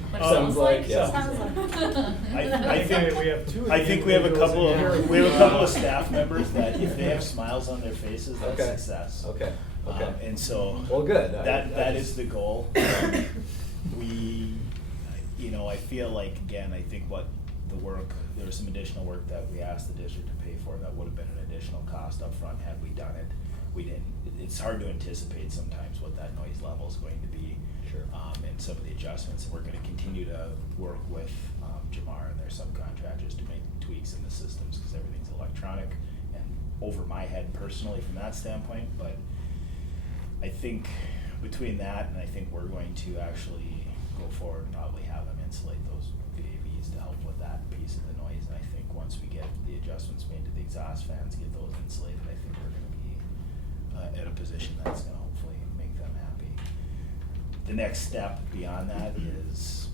What it Sounds sounds like, like? yeah. Sounds like. I think we have two I think we have a individuals couple in here of, who, we have a couple of staff members that if they have smiles on their faces, that's Okay. success. Okay, okay. And so. Well, good. That is the goal. We, you know, I feel like, again, I think what the work, there was some additional work that we asked the district to pay for that would have been an additional cost up front had we done it. We didn't. It's hard to anticipate sometimes what that noise level is going to be. Sure. And some of the adjustments, we're gonna continue to work with Jamar and their subcontractors to make tweaks in the systems, because everything's electronic and over my head personally from that standpoint. But I think between that and I think we're going to actually go forward and probably have them insulate those VAVs to help with that piece of the noise. And I think once we get the adjustments made to the exhaust fans, get those insulated, I think we're gonna be at a position that's gonna hopefully make them happy. The next step beyond that is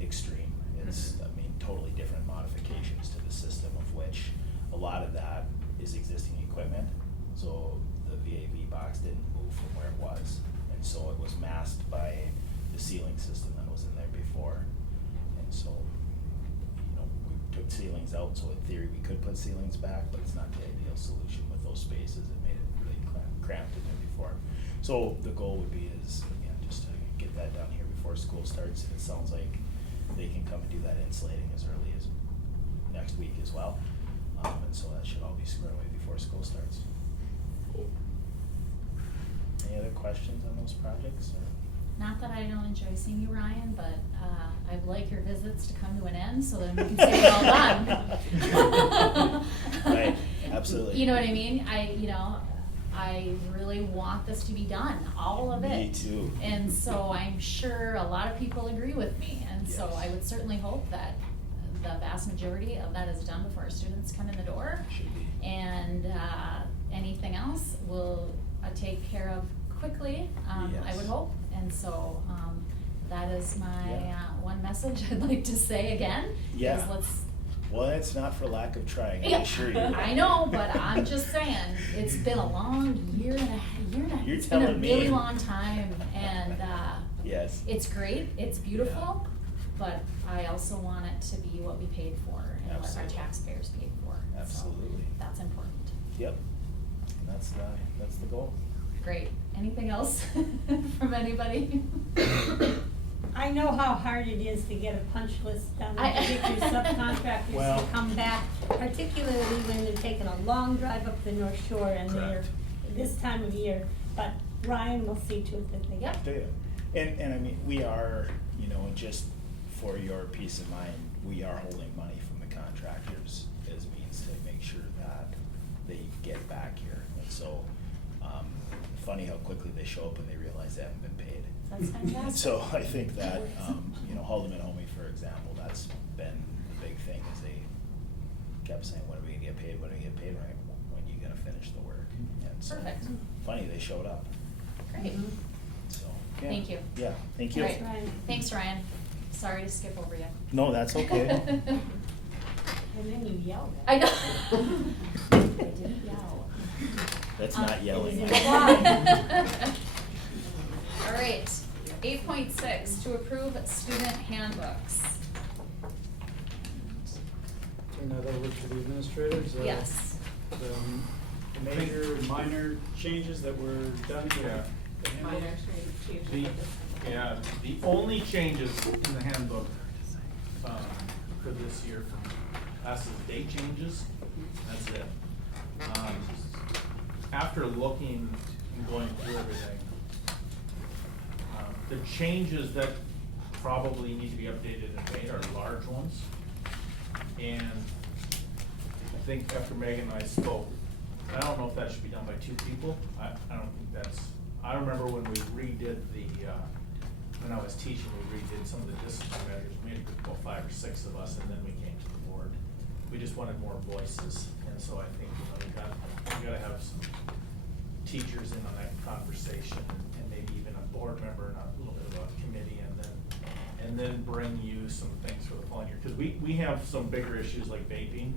extreme. It's, I mean, totally different modifications to the system, of which a lot of that is existing equipment. So the VAV box didn't move from where it was, and so it was masked by the ceiling system that was in there before. And so, you know, we took ceilings out, so in theory we could put ceilings back, but it's not the ideal solution with those spaces. It made it really cramped in there before. So the goal would be is, again, just to get that done here before school starts. It sounds like they can come and do that insulating as early as next week as well. And so that should all be squared away before school starts. Cool. Any other questions on those projects? Or? Not that I don't enjoy seeing you, Ryan, but I'd like your visits to come to an end so then we can say it's all done. Right, absolutely. You know what I mean? I really want this to be done, all of it. Me too. And so I'm sure a lot of people agree with me, and so Yes. I would certainly hope that the vast majority of that is done before our students come in the door. Should be. And anything else we'll take care of quickly, I Yes. would hope. And so that is my Yeah. one message I'd like to say again. Yeah. Is Well, it's not for lack of trying, I Yeah, assure you. I know, but I'm just saying, it's been a long year and a half, You're it's been a telling me. really long time, and, Yes. it's great, it's beautiful, but I also want it to be what we paid for and what our Absolutely. taxpayers paid for. So Absolutely. that's important. Yep. And that's the goal. Great. Anything else from anybody? I know how hard it is to get a punch list done I- and to get your subcontractors Well- to come back, particularly when they're taking a long drive up the North Shore and they're Correct. this time of year. But Ryan will see to it that they. Yep. And I mean, we are, you know, just for your peace of mind, we are holding money from the contractors as means to make sure that they get back here. And so, funny how quickly they show up and they realize they haven't been paid. That's fantastic. So I think that, you know, Haldeman Homey, for example, that's been the big thing, is they kept saying, when are we gonna get paid, when are we gonna get paid, right, when are you gonna finish the work? And so, Perfect. funny, they showed up, Great. so. yeah. Thank you. Yeah, thank you. All right. Ryan. Thanks, Ryan. Sorry to skip over you. No, that's okay. And then you yelled I at know. them. I didn't yell. That's not yelling. It was Mike. implied. All right, 8.6, to approve student handbooks. Turn that over to the administrators. Yes. The major, minor changes that were done to Yeah. the handbook. Minor changes. Yeah, the only changes in the handbook, for this year from us is date changes, that's it. After looking and going through everything, the changes that probably need to be updated and made are large ones. And I think after Megan and I spoke, I don't know if that should be done by two people. I don't think that's, I remember when we redid when I was teaching, we redid some of the discipline measures, we had about 5 or 6 of us, and then we came to the board. We just wanted more voices, and so I think, you know, we gotta have some teachers in on that conversation, and maybe even a board member, and a little bit of a committee, and then bring you some things for the following year. Cause we have some bigger issues like vaping,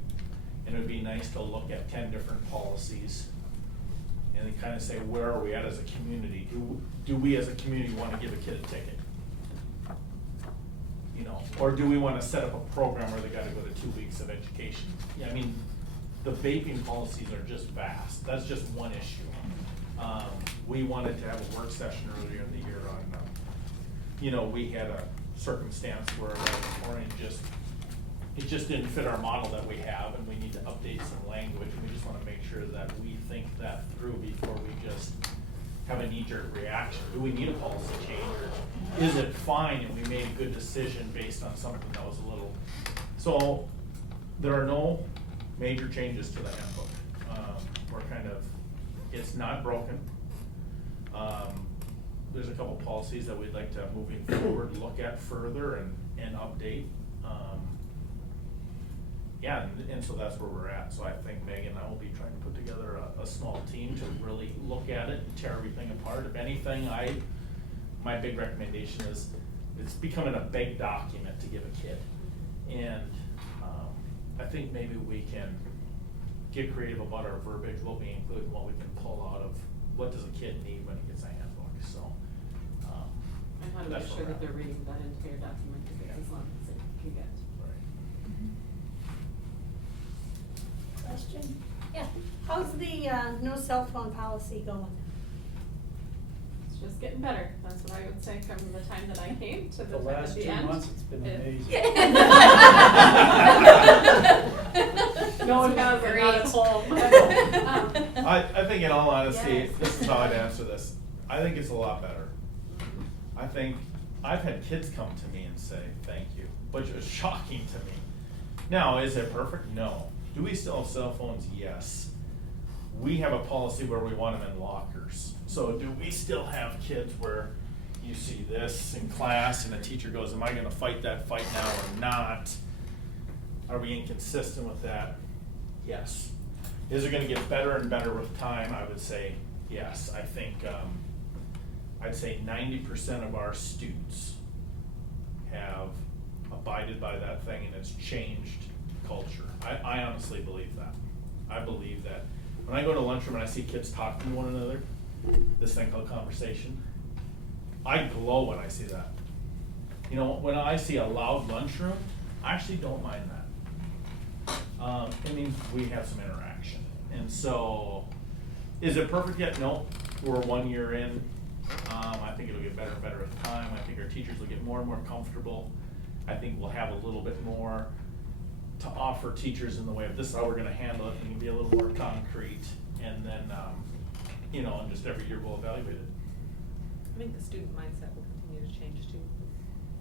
and it would be nice to look at 10 different policies and then kind of say, where are we at as a community? Do we as a community want to give a kid a ticket? You know, or do we want to set up a program where they got to go to 2 weeks of education? Yeah, I mean, the vaping policies are just vast. That's just one issue. We wanted to have a work session earlier in the year on, you know, we had a circumstance where it just didn't fit our model that we have, and we need to update some language, and we just want to make sure that we think that through before we just have a knee-jerk reaction. Do we need a policy change, or is it fine and we made a good decision based on something that was a little, so there are no major changes to the handbook. We're kind of, it's not broken. There's a couple policies that we'd like to, moving forward, look at further and update. Yeah, and so that's where we're at. So I think Megan and I will be trying to put together a small team to really look at it and tear everything apart. If anything, my big recommendation is, it's becoming a big document to give a kid. And I think maybe we can get creative about our verbiage, what we include, and what we can pull out of, what does a kid need when he gets a handbook, so. And how to make that's sure where that we're they're at. reading that entire document, because it's as long as it can get. Right. Question? Yeah. How's the, no cell phone policy going? It's just getting better, that's what I would say from the time that I came to The the time last at the 2 end. months, it's been amazing. No one has it, not at home. I think in all honesty, Yes. this is how I'd answer this. I think it's a lot better. I think, I've had kids come to me and say, thank you, which was shocking to me. Now, is it perfect? No. Do we still have cell phones? Yes. We have a policy where we want them in lockers. So do we still have kids where you see this in class and the teacher goes, am I gonna fight that fight now or not? Are we inconsistent with that? Yes. Is it gonna get better and better with time? I would say yes. I think, I'd say 90% of our students have abided by that thing, and it's changed culture. I honestly believe that. I believe that when I go to lunchroom and I see kids talking to one another, this thing called conversation, I glow when I see that. You know, when I see a loud lunchroom, I actually don't mind that. It means we have some interaction. And so, is it perfect yet? No. We're 1 year in. I think it'll get better and better with time. I think our teachers will get more and more comfortable. I think we'll have a little bit more to offer teachers in the way of this is how we're gonna handle it, and it'll be a little more concrete. And then, you know, and just every year we'll evaluate it. I think the student mindset will continue to change too.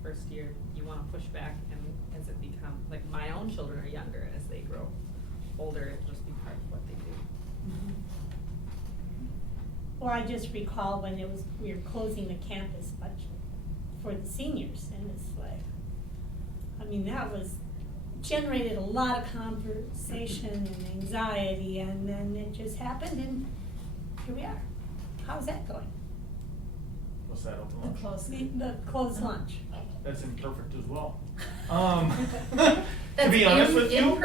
First year, you wanna push back, and as it become, like my own children are younger, as they grow older, it'll just be part of what they do. Well, I just recall when we were closing the campus budget for the seniors, and it's like, I mean, that generated a lot of conversation and anxiety, and then it just happened, and here we are. How's that going? What's that, open lunch? The closed lunch. That's imperfect as well. To be honest with you,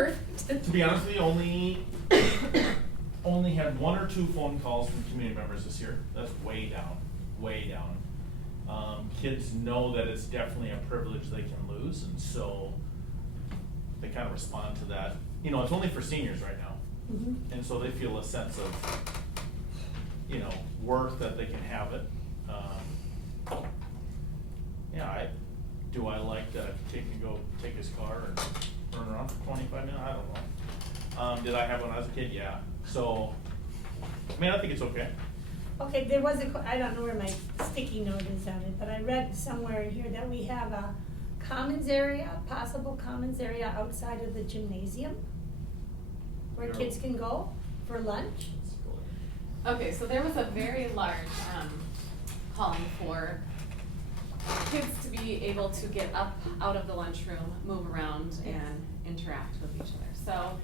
only had 1 or 2 phone calls from community members this year. That's way down, way down. Kids know that it's definitely a privilege they can lose, and so they kind of respond to that. You know, it's only for seniors right now, and so they feel a sense of, you know, worth that they can have it. Yeah, do I like that kid can go take his car and run around for 25 minutes? I don't know. Did I have one as a kid? Yeah. So, I mean, I think it's okay. Okay, there was I don't know where my sticky note is on it, but I read somewhere in here that we have a possible commons area outside of the gymnasium where kids can go for lunch. Okay, so there was a very large, calling for kids to be able to get up out of the lunchroom, move around, and interact with each other. So,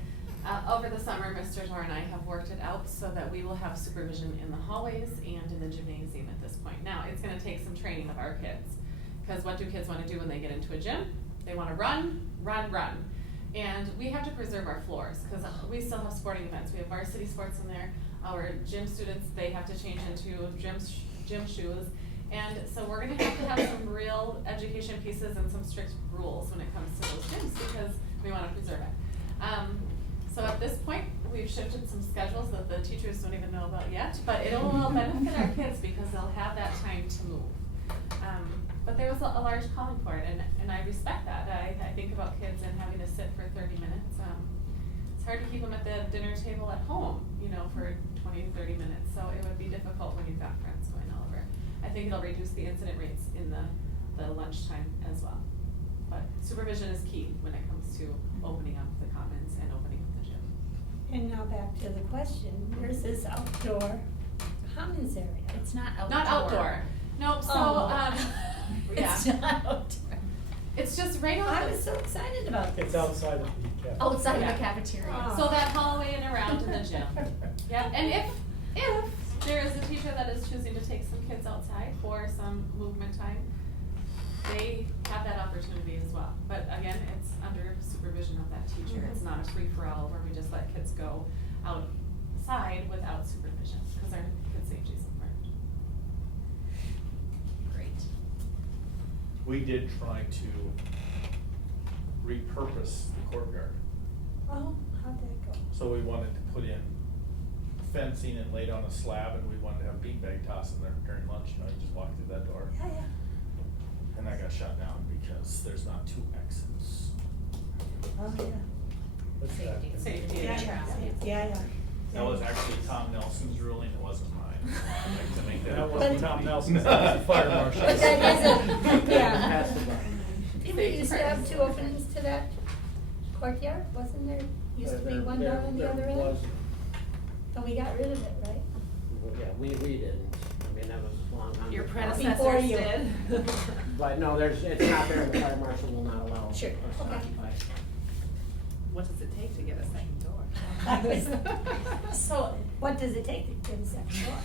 over the summer, Mr. Tor and I have worked it out so that we will have supervision in the hallways and in the gymnasium at this point. Now, it's gonna take some training of our kids, because what do kids wanna do when they get into a gym? They wanna run, run, run. And we have to preserve our floors, because we still have sporting events. We have varsity sports in there. Our gym students, they have to change into gym shoes. And so we're gonna have to have some real education pieces and some strict rules when it comes to those gyms, because we wanna preserve it. So at this point, we've shifted some schedules that the teachers don't even know about yet, but it'll benefit our kids because they'll have that time to move. But there was a large calling for it, and I respect that. I think about kids and having to sit for 30 minutes. It's hard to keep them at the dinner table at home, you know, for 20 to 30 minutes, so it would be difficult when you've got friends going all over. I think it'll reduce the incident rates in the lunchtime as well. But supervision is key when it comes to opening up the commons and opening up the gym. And now back to the question, where's this outdoor commons area? It's not outdoor. Not outdoor. Nope, so, yeah. It's not outdoor. It's just right on I the. was so excited about this. It's outside of the cafeteria. Outside of Yeah. the cafeteria. Oh. So that hallway and around in the gym. Yeah, and if there is a teacher that is choosing to take some kids outside for some movement time, they have that opportunity as well. But again, it's under supervision of that teacher. It's not a free-for-all where we just let kids go outside without supervision, because our kids' safety is important. Great. We did try to repurpose the courtyard. Oh, how'd that go? So we wanted to put in fencing and lay down a slab, and we wanted to have beanbag toss in there during lunch, you know, you just walk through that door. Yeah, yeah. And that got shut down because there's not 2 exits. Oh, yeah. What's that? Safety. Yeah, yeah. That was actually Tom Nelson's ruling, it wasn't mine. I'd like to make that. That wasn't Tom Nelson, that was the fire marshal. But that isn't, yeah. Pass the button. Didn't we used to have 2 openings to that courtyard? Wasn't there, used to be one down on the other There end? was, And we got rid of it, right? yeah, we didn't, I mean, that was a long time. Your before. Before predecessors you. did. But no, it's not there, the fire marshal will not allow us Sure, to okay. occupy. What does it take to get a second door? So, what does it take to get a second door?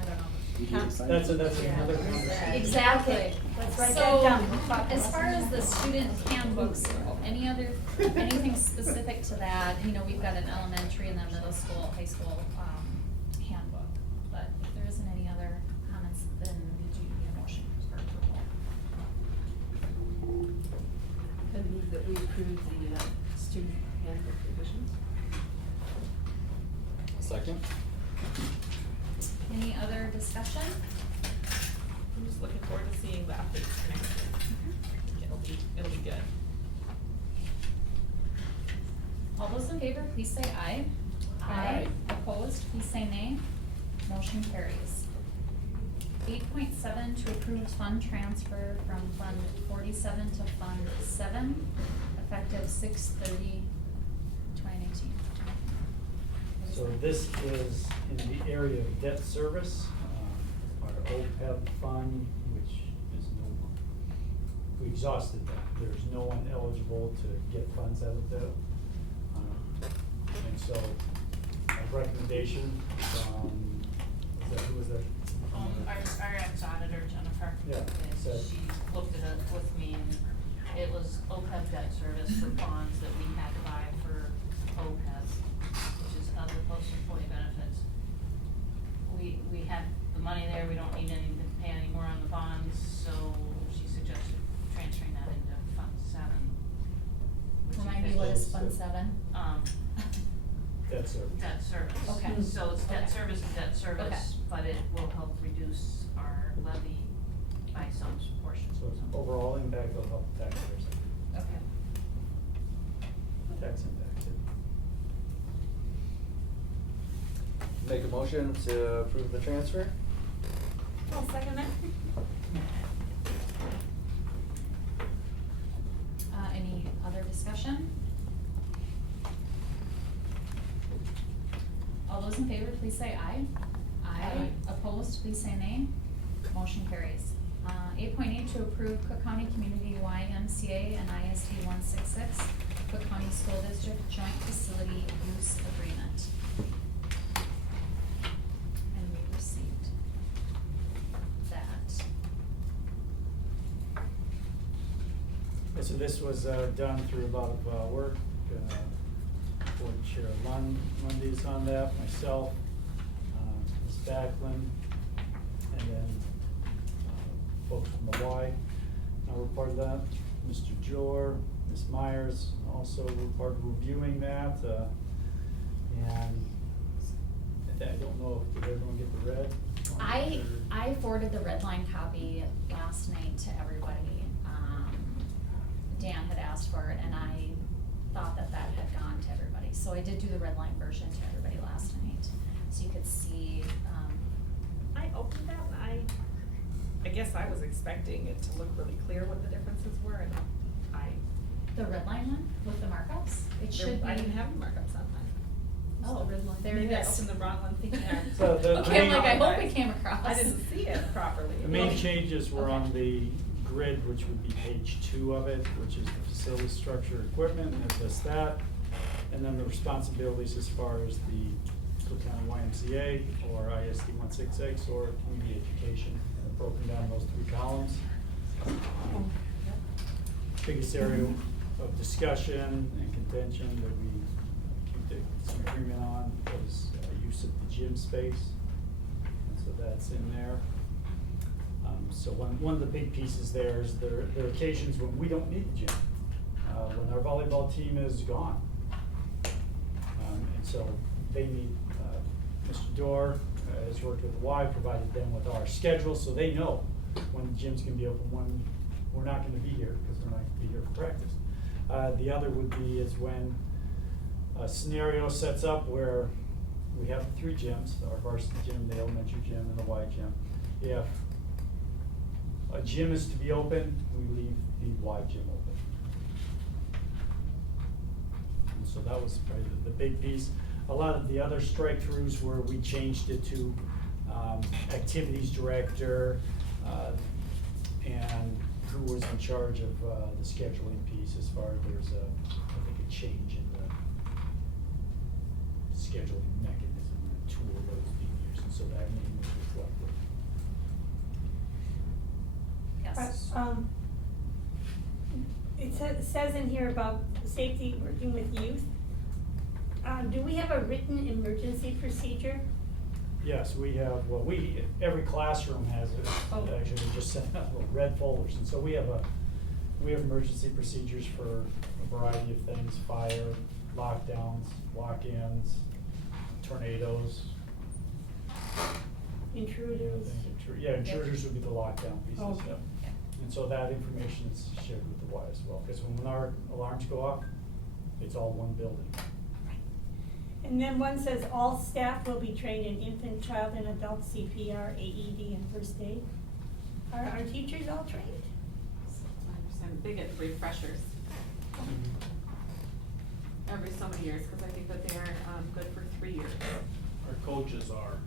I don't know. That's another conversation. Exactly. Let's write So, that down. as far as the student handbooks go, anything specific to that, you know, we've got an elementary and then middle school, high school, handbook. But if there isn't any other comments, then we do need a motion for approval. I believe that we approved the student handbook revisions. Second? Any other discussion? I'm just looking forward to seeing the updates for next year. It'll be good. All those in favor, please say aye. Aye. Opposed, please say nay. Motion carries. 8.7 to approve fund transfer from Fund 47 to Fund 7, effective 6/30/2019. So this is in the area of debt service, our OPEB fund, which is we exhausted that. There's no one eligible to get funds out of that. And so, a recommendation from, who was that? Our ex-auditor, Jennifer. Yeah, so- She looked at it with me, and it was OPEB debt service for bonds that we had to buy for OPEB, which is other post-employee benefits. We had the money there, we don't need to pay any more on the bonds, so she suggested transferring that into Fund 7. which Remind me, is- what is Fund 7? Debt service. Debt service. Okay. So it's debt Okay. service to debt service, Okay. but it will help reduce our levy by some portion. So it's overall impact will help taxpayers, Okay. tax impact. Make a motion to approve the transfer? I'll second that. Any other discussion? All those in favor, please say aye. Aye. Opposed, please say nay. Motion carries. 8.8 to approve Cook County Community YMCA and ISD 166, Cook County School District Joint Facility Use Agreement. And we received that. So this was done through a lot of work. Board Chair Lundy's on that, myself, Ms. Backlund, and then folks from the Y were part of that. Mr. Jor, Ms. Myers also were part of reviewing that. And I don't know if, did everyone get the red? I forwarded the red line copy last night to everybody. Dan had asked for it, and I thought that had gone to everybody. So I did do the red line version to everybody last night, so you could see, I opened that and I guess I was expecting it to look really clear what the differences were, and the red line one with the markups. It should be. I didn't have the markups on mine. Just Oh, the red line. there it Maybe I is. opened the wrong one thinking So the Okay, I'm main- like, I hope it came across. I didn't see it properly. The main changes were on Okay. the grid, which would be page 2 of it, which is the facility structure equipment, and it lists that. And then the responsibilities as far as the Cook County YMCA or ISD 166 or community education, broken down those 3 columns. Biggest area of discussion and contention that we came to some agreement on was use of the gym space. And so that's in there. So one of the big pieces there is there are occasions when we don't need the gym, when our volleyball team is gone. And so they need, Mr. Dorr has worked with the Y, provided them with our schedule, so they know when the gym's gonna be open, when we're not gonna be here, because we're not gonna be here for practice. The other would be is when a scenario sets up where we have 3 gyms, our varsity gym, the elementary gym, and the Y gym. If a gym is to be open, we leave the Y gym open. And so that was probably the big piece. A lot of the other strike-throughs where we changed it to activities director, and who was in charge of the scheduling piece as far as there's I think a change in the scheduling mechanism and tool that was being used, and so that name was reflected. Yes. It says in here about safety working with youth. Do we have a written emergency procedure? Yes, we have, well, every classroom has it, Oh. actually, we just sent out little red folders, and so we have emergency procedures for a variety of things, fire, lockdowns, walk-ins, tornadoes. Intruders? Yeah, intruders would be the lockdown pieces, Okay. yeah. And so that information is shared with the Y as well, because when our alarms go off, it's all one building. And then one says all staff will be trained in infant, child, and adult CPR, AED, and first aid. Are our teachers all trained? I understand, they get refreshers every so many years, cause I think that they are, good for 3 years. Our coaches are,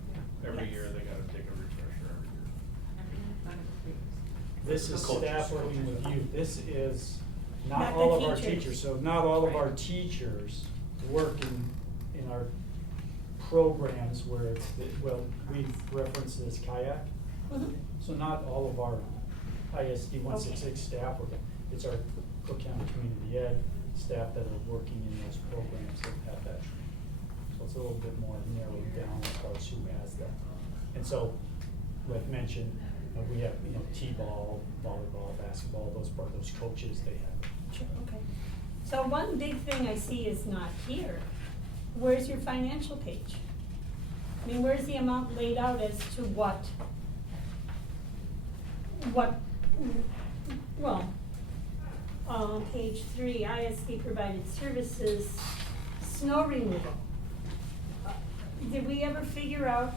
every Yes. year they gotta take a refresher every year. Done it for 3 years. This is Coaches, staff working with coaches. youth, this is Not not the all of our teachers. teachers, so not all of our teachers work in our programs where it's, well, we reference this kayak. Mhm. So not all of our ISD 166 staff work, it's our Cook County Community Ed staff that are working in those programs that have that training. So it's a little bit more narrowed down as far as who has that. And so, like mentioned, we have, T-ball, volleyball, basketball, those coaches, they have it. Sure, okay. So one big thing I see is not here. Where's your financial page? I mean, where's the amount laid out as to what, page 3, ISD provided services, snow removal. Did we ever figure out,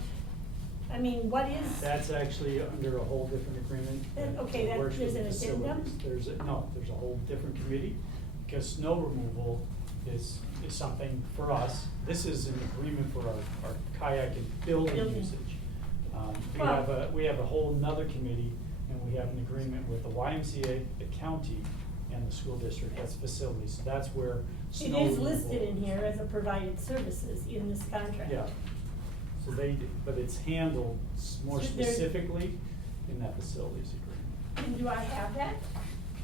I mean, what is? That's actually under a whole different agreement. Okay, that works there's with an addendum? facilities. There's a whole different committee, because snow removal is something for us. This is an agreement for our kayak and building Building. usage. Well- We have a whole nother committee, and we have an agreement with the YMCA, the county, and the school district, that's facilities, so that's where It snow is removal. listed in here as a provided services in this contract. Yeah, so but it's handled more So there- specifically in that facilities agreement. And do I have that?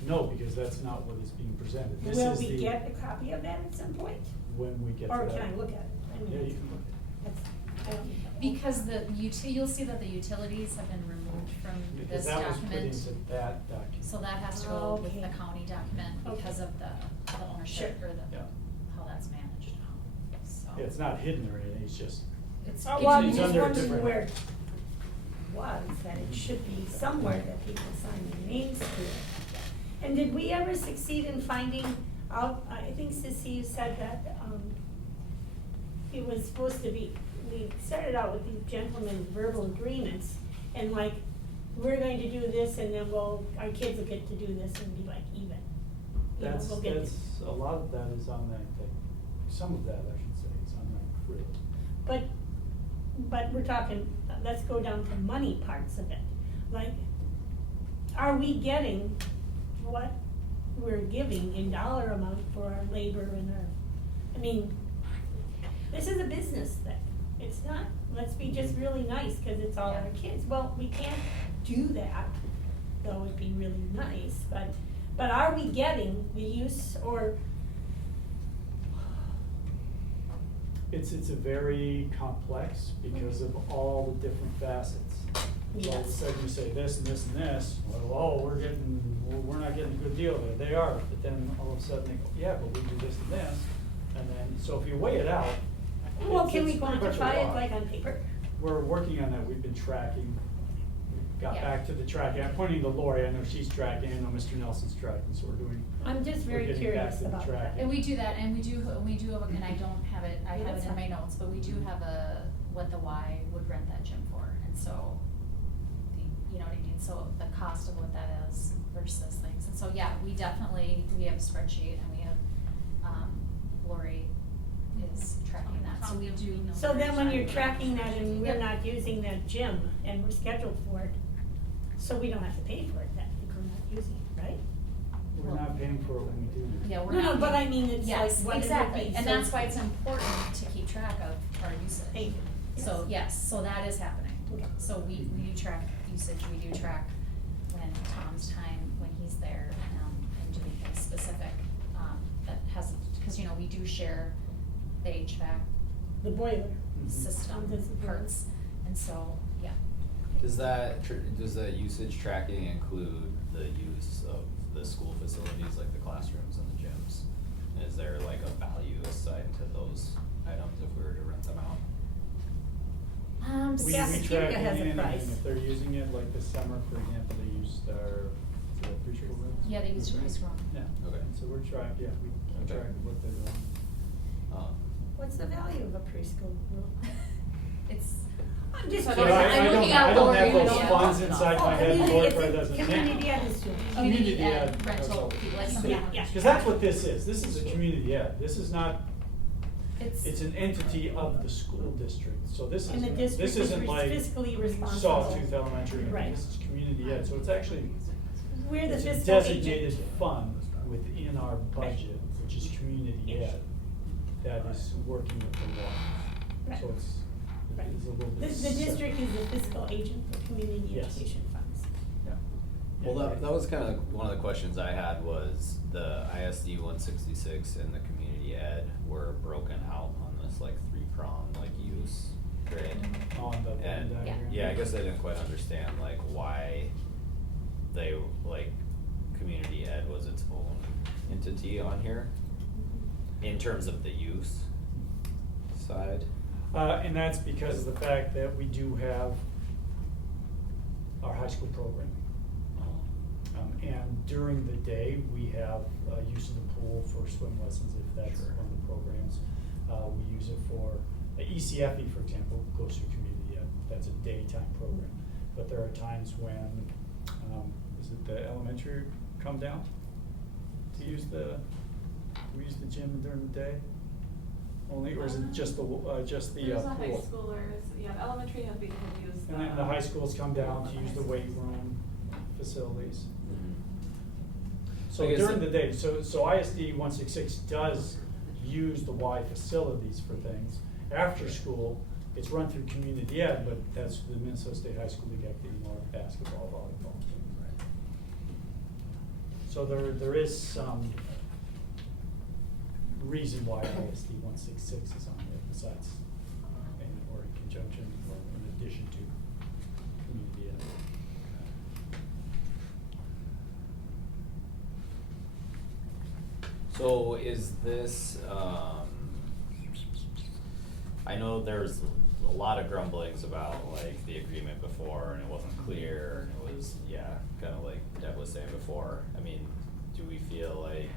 No, because that's not what is being presented. This Will is we the- get a copy of that at some point? When we get to Or that. can I look at it? I mean, Yeah, you can look at that's- I don't know. Because you'll see that the utilities have been removed from it. this Because that was put document. into that document. So that has to go with Okay. the county document because Okay. of the ownership Sure. or Yeah. how that's managed now, so. Yeah, it's not hidden or anything, it's just, It's. Oh, well, I'm it's just under a wondering different- where it was, that it should be somewhere that people sign their names to. And did we ever succeed in finding out, I think Sissy, you said that, it was supposed to be, we started out with these gentlemen's verbal agreements, and like, we're going to do this, and then our kids will get to do this and be like even. You know, we'll get to- a lot of that is on that, some of that, I should say, is on that grid. But we're talking, let's go down to money parts of it. Like, are we getting what we're giving in dollar amount for our labor and our, I mean, this is a business thing. It's not, let's be just really nice, cause it's all our kids. Well, we can't do that, though it'd be really nice, but are we getting the use or? It's a very complex because of all the different facets. So all of a Yes. sudden you say this and this and this, well, we're not getting a good deal there, they are, but then all of a sudden they go, yeah, but we do this and this, and then, so if you weigh it out. Well, it's- can we it's pretty much a quantify it lot. like on paper? We're working on that, we've been tracking, we got Yeah. back to the tracking, I'm pointing to Lori, I know she's tracking, I know Mr. Nelson's tracking, so we're doing. I'm just we're very getting curious back to the about that. tracking. And we do that, and we do have, and I don't have it, I Yeah, have that's it in my fine. notes, but we do have what the Y would rent that gym for, and so, you know what I mean, so the cost of what that is versus things, and so, yeah, we have a spreadsheet, and we have, Lori is tracking that, so we do know. So then when you're where- tracking that and we're Yep. not using that gym and we're scheduled for it, so we don't have to pay for it then if we're not using it, right? We're not paying for it when we do. Yeah, we're No, not. no, but I mean, it's like, Yes, what it would exactly, be, and so- that's why it's important to keep track of our usage. Thank you. So, yes, so that is happening. Okay. So we do track usage, we do track when in Tom's time when he's there, and doing things specific, that hasn't, cause you know, we do share the HVAC The boiler. system This is- parts, and so, yeah. Does does the usage tracking include the use of the school facilities, like the classrooms and the gyms? And is there like a value assigned to those items if we were to rent them out? The We cafeteria track has in, a and price. if they're using it, like this summer, for example, they used our, is it preschool rooms? Yeah, they use ice room. Yeah. Okay. And so we're we Okay. track what they're doing. What's the value of a preschool room? It's, I'm just So curious. I'm looking at I don't lower have those unit. funds inside my head, community, Lord, it's but it a doesn't. community ed is doing. community Community ed, ed, rental, rental. people, like somebody. Yeah, yeah. Cause that's what this is a community ed, this is not, It's. it's an entity of the school district, so this And the isn't, district this is isn't like fiscally responsible. Sawtooth Elementary, Right. this is community ed, so it's actually, We're the it's a fiscal designated agent. fund within our budget, which is community ed, that is working with the law. Right. So it's a little The, bit. the separate. district is the fiscal agent for community Yes. education funds. Yeah. Well, that was kind of one of the questions I had was the ISD 166 and the community ed were broken out on this like three-prong like use grid. On the Venn And, diagram. yeah, I guess I didn't quite understand like why they, like, community ed was its own entity on here in terms of the use side. And that's because of the fact that we do have our high school program. And during the day, we have use of the pool for swim lessons, if that's Sure. one of the programs. We use it for, ECFE, for example, goes through community ed, that's a daytime program. But there are times when, is it the elementary come down to use we use the gym during the day? Only, or is it just the pool? There's a high schoolers, yeah, the elementary have used. And then the high schools come down to use the weight room facilities. So I guess during it- the day, so ISD 166 does use the Y facilities for things. After school, it's run through community ed, but that's the Minnesota State High School League activity, more basketball, volleyball. So there is some reason why ISD 166 is on there besides, or in conjunction, or in addition to community ed. So is this, I know there's a lot of grumblings about like the agreement before and it wasn't clear and it was, yeah, kinda like Deb was saying before. I mean, do we feel like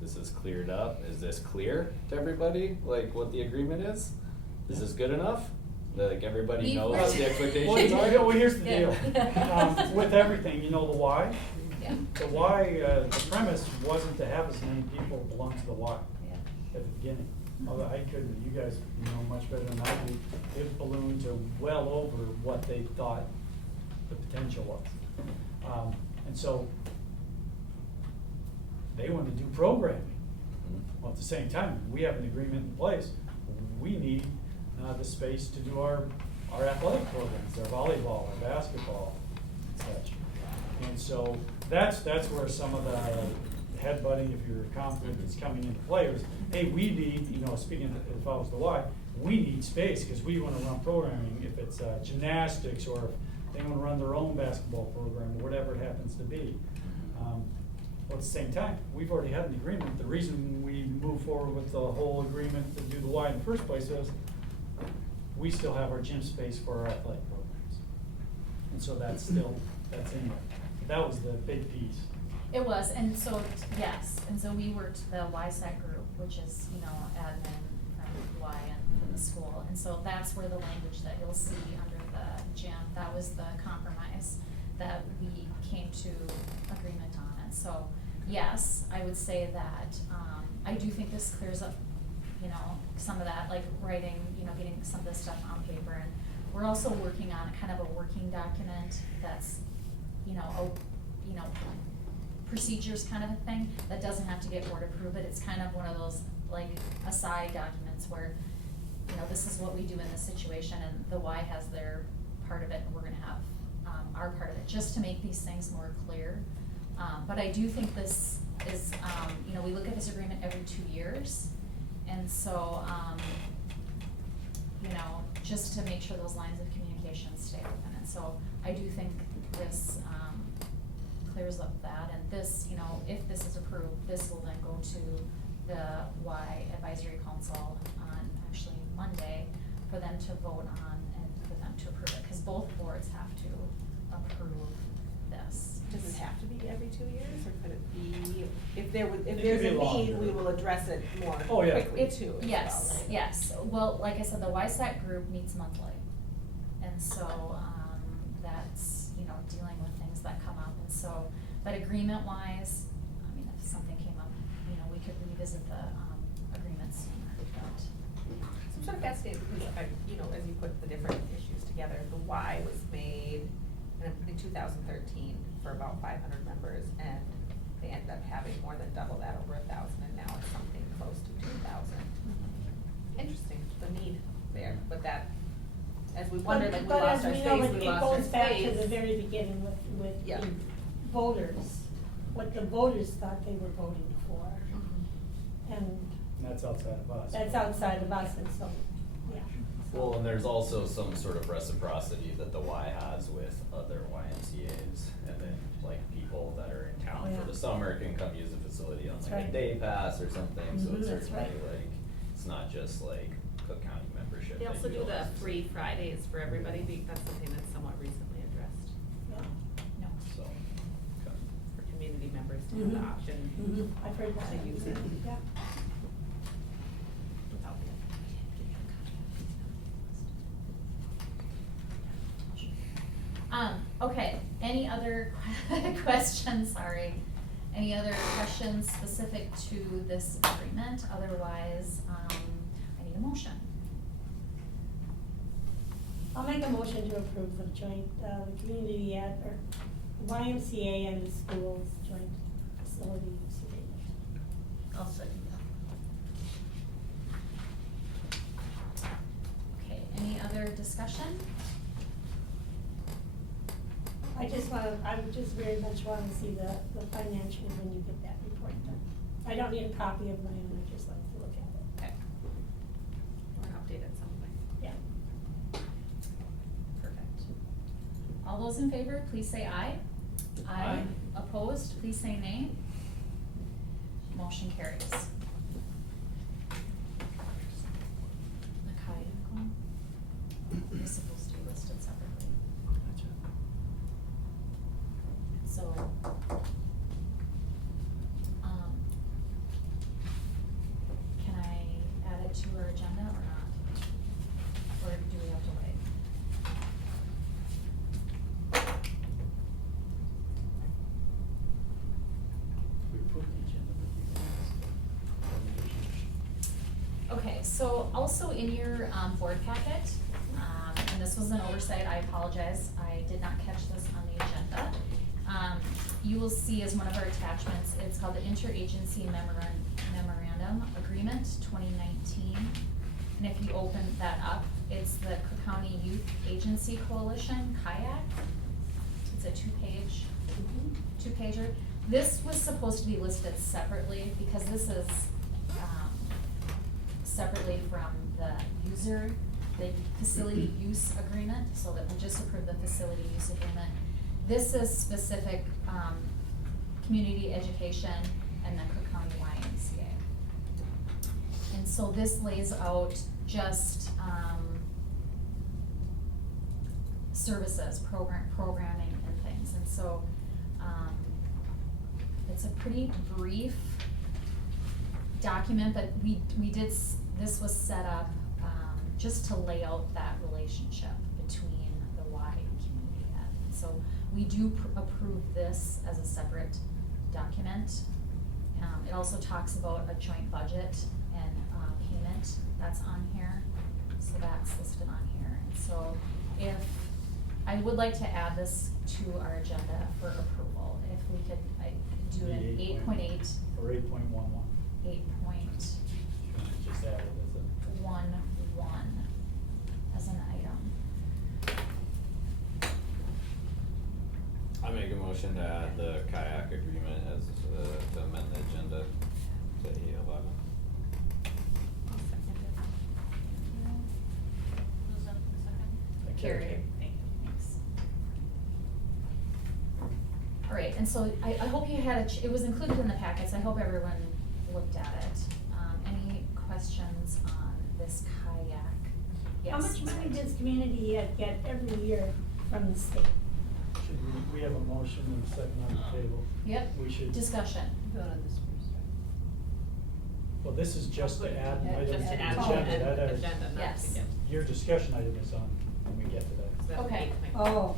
this is cleared up? Is this clear to everybody, like what the agreement is? Is this good enough? Like everybody We- knows the expectations Well, are? well, here's the deal. Yeah. With everything, you know the why? Yeah. The why, the premise wasn't to have as many people belong to the why Yeah. at the beginning. Although I couldn't, you guys know much better than I do, it ballooned to well over what they thought the potential was. And so they wanted to do programming. Well, at the same time, we have an agreement in place, we need the space to do our athletic programs, our volleyball, our basketball, and such. And so that's where some of the headbutting, if you're confident, is coming into play. Is, hey, we need, speaking as follows the why, we need space because we want to run programming. If it's gymnastics or if they want to run their own basketball program or whatever it happens to be. Well, at the same time, we've already had an agreement. The reason we moved forward with the whole agreement to do the why in the first place is we still have our gym space for our athletic programs. And so that's in there. That was the big piece. It was, and so, yes, and so we worked the YSAC group, which is, admin from Y and the school, and so that's where the language that you'll see under the gym, that was the compromise that we came to agreement on, and so, yes, I would say that, I do think this clears up, some of that, like writing, getting some of this stuff on paper, and we're also working on kind of a working document that's, procedures kind of a thing, that doesn't have to get board approved, but it's kind of one of those, like, aside documents where, this is what we do in this situation, and the Y has their part of it, and we're gonna have, our part of it, just to make these things more clear. But I do think this is, you know, we look at this agreement every 2 years, and so, you know, just to make sure those lines of communication stay open. And so I do think this, clears up that, and this, you know, if this is approved, this will then go to the Y Advisory Council on actually Monday for them to vote on and for them to approve it, because both boards have to approve this. Does it have to be every 2 years, or could it be, if It could there's be a need, longer. we will address it more Oh, yeah. quickly too as well, Yes, right? yes, well, like I said, the YSAC group meets monthly, and so, that's, you know, dealing with things that come up, and so, but agreement-wise, I mean, if something came up, you know, we could revisit the, agreement sooner, but. So I'm sort of fascinated, because you know, as you put the different issues together, the Y was made in 2013 for about 500 members, and they ended up having more than double that, over 1,000, and now it's something close to 2,000. Interesting, the need there, but that, as we wondered, like we lost our space, we lost our space. But as we know, it goes back to the very beginning with Yeah. the voters, what the voters thought they were voting for. Mhm. And And that's outside of us. that's outside of us, and so, yeah. Well, and there's also some sort of reciprocity that the Y has with other YMCA's, and then like people that are in town Oh, yeah. for the summer can come use the facility on That's like a right. day pass or something, so Mhm, it's that's certainly right. like, it's not just like Cook County membership. They that also do the utilizes it. free Fridays for everybody, that's something that's somewhat recently addressed Yeah. No. So, okay. for community members to have the Mhm. option. Mhm. I've heard that. To use it. Yeah. Without it. Okay, any other questions, sorry? Any other questions specific to this agreement? Otherwise, I need a motion. I'll make a motion to approve the joint, the community or YMCA and the schools joint facility use agreement. I'll second that. Okay, any other discussion? I would just very much wanna see the financials when you get that report done. I don't need a copy of mine, I'd just like to look at it. Okay, Or an update at some point. Yeah. perfect. All those in favor, please say aye. Aye. Opposed, please say nay. Motion carries. Nakai, Nicole? It's supposed to be listed separately. So, can I add it to our agenda or not? Or do we have to wait? We approved the agenda, but you can ask. Okay, so also in your board packet, and this was an oversight, I apologize, I did not catch this on the agenda. You will see as one of our attachments, it's called the Interagency Memorandum Agreement 2019. And if you open that up, it's the Cook County Youth Agency Coalition, Kayak. It's a two-pager. This was supposed to be listed separately because this is separately from the facility use agreement, so that we just approved the facility use agreement. This is specific, community education and the Cook County YMCA. And so this lays out just, services, programming and things, and so, it's a pretty brief document, but this was set up, just to lay out that relationship between the Y and community ed. And so we do approve this as a separate document. It also talks about a joint budget and, payment that's on here, so that's listed on here. And so I would like to add this to our agenda for approval, if we could, do an 8.8. Or 8.11. 8.11 Just add it as as an item. motion to add the kayak agreement as, to amend the agenda to 8:11. I'll second it. Who's up in second? Carrie. Thank you. Thanks. All right, and so I hope you had it was included in the packets, I hope everyone looked at it. Any questions on this kayak? Yes. How much money does community ed get every year from the state? Should we have a motion and a second on the table. Yep, We should. discussion. Vote on this first, right? Well, this is just to add an Yeah, item to just the to add agenda. an That is- agenda, not to Yes. get. Your discussion item is on when we get to that. So that's Okay. Oh.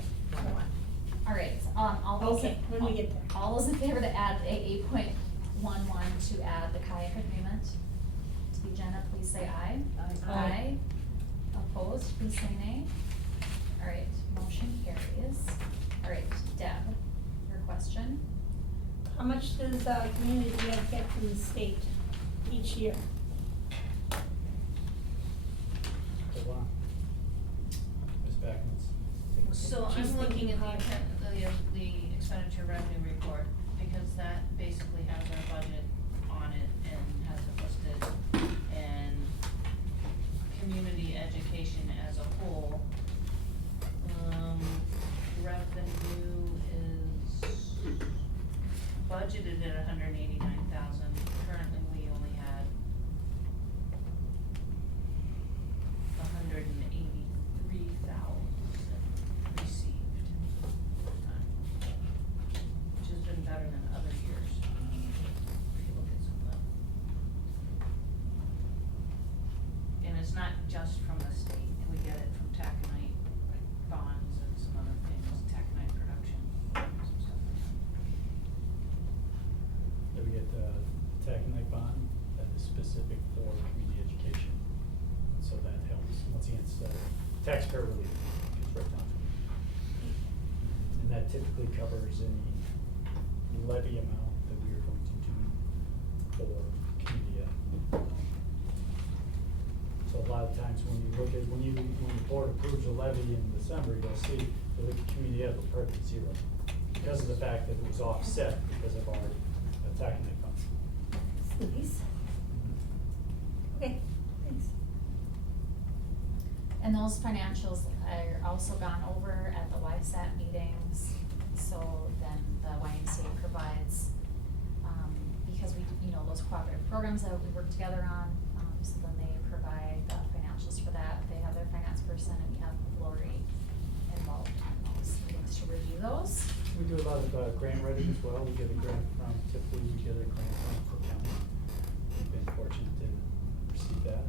All right, all those. Okay, when we get there. All those in favor to add a 8.11 to add the kayak agreement to the agenda, please say aye. Aye. Opposed, please say nay. All right, motion carries. All right, Deb, your question? How much does community ed get from the state each year? Hold on. Ms. Backman's. So She's I'm looking thinking at hard. the expenditure revenue report, because that basically has our budget on it and has it listed. And community education as a whole, revenue is budgeted at $189,000. Currently, we only had $183,000 received, which has been better than other years, if you look at some of them. And it's not just from the state, we get it from taconite bonds and some other things, taconite production, some stuff like that. Then we get the taconite bond that is specific for community education. So that helps, once again, it's taxpayer relief, gets right down to it. And that typically covers any levy amount that we are going to do for community ed. So a lot of times when you look at, when the board approves a levy in December, you'll see, you look at community ed, it'll probably be zero. Because of the fact that it was offset because of our taconite funds. Nice. Okay, thanks. And those financials are also gone over at the YSAT meetings, so then the YMCA provides, because we, those cooperative programs that we work together on, so then they provide the financials for that, they have their finance person, and we have Lori involved in those meetings to review those. We do a lot of grant writing as well. We get a grant from, typically we get a grant from Cook County. We've been fortunate to receive that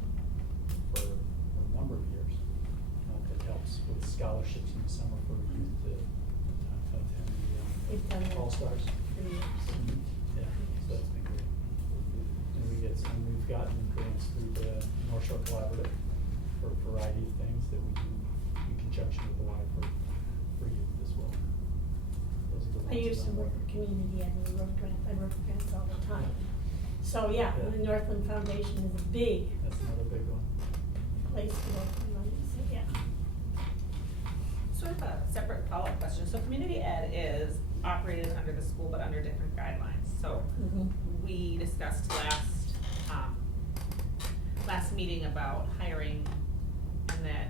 for a number of years. That helps with scholarships in the summer for youth to attend We've done the that. All-Stars. For years. Yeah, so that's been great. And we've gotten grants through the North Shore Collaborative for a variety of things that we do in conjunction with the Y for youth as well. Those are the I ones used to that I'm work for community ed, and we wrote grants, I wrote grants all the time. So, Yeah. the Northland Foundation is a big That's another big one. place to look for money, so, yeah. Sort of a separate follow-up question. So community ed is operated under the school but under different guidelines. So we discussed last meeting about hiring and that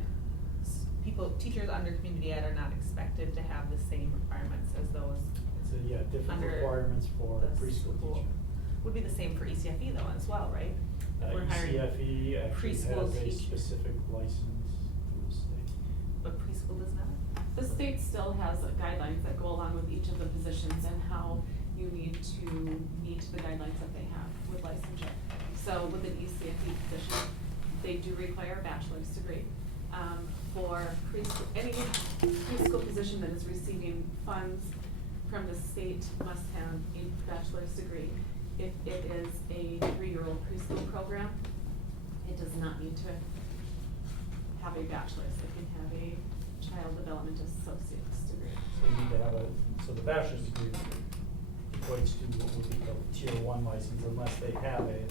teachers under community ed are not expected to have the same requirements as those It's different under requirements for the a preschool school. teacher. Would be the same for ECFE though as well, right? We're hiring ECFE actually preschool has a teachers. specific license through the state. But preschool does not? The state still has guidelines that go along with each of the positions and how you need to meet the guidelines that they have with licensure. So with an ECFE position, they do require a bachelor's degree. For preschool, any preschool position that is receiving funds from the state must have a bachelor's degree. If it is a 3-year-old preschool program, it does not need to have a bachelor's. It can have a child development associate's degree. So you need to have so the bachelor's degree equates to what would be called a tier 1 license unless they have an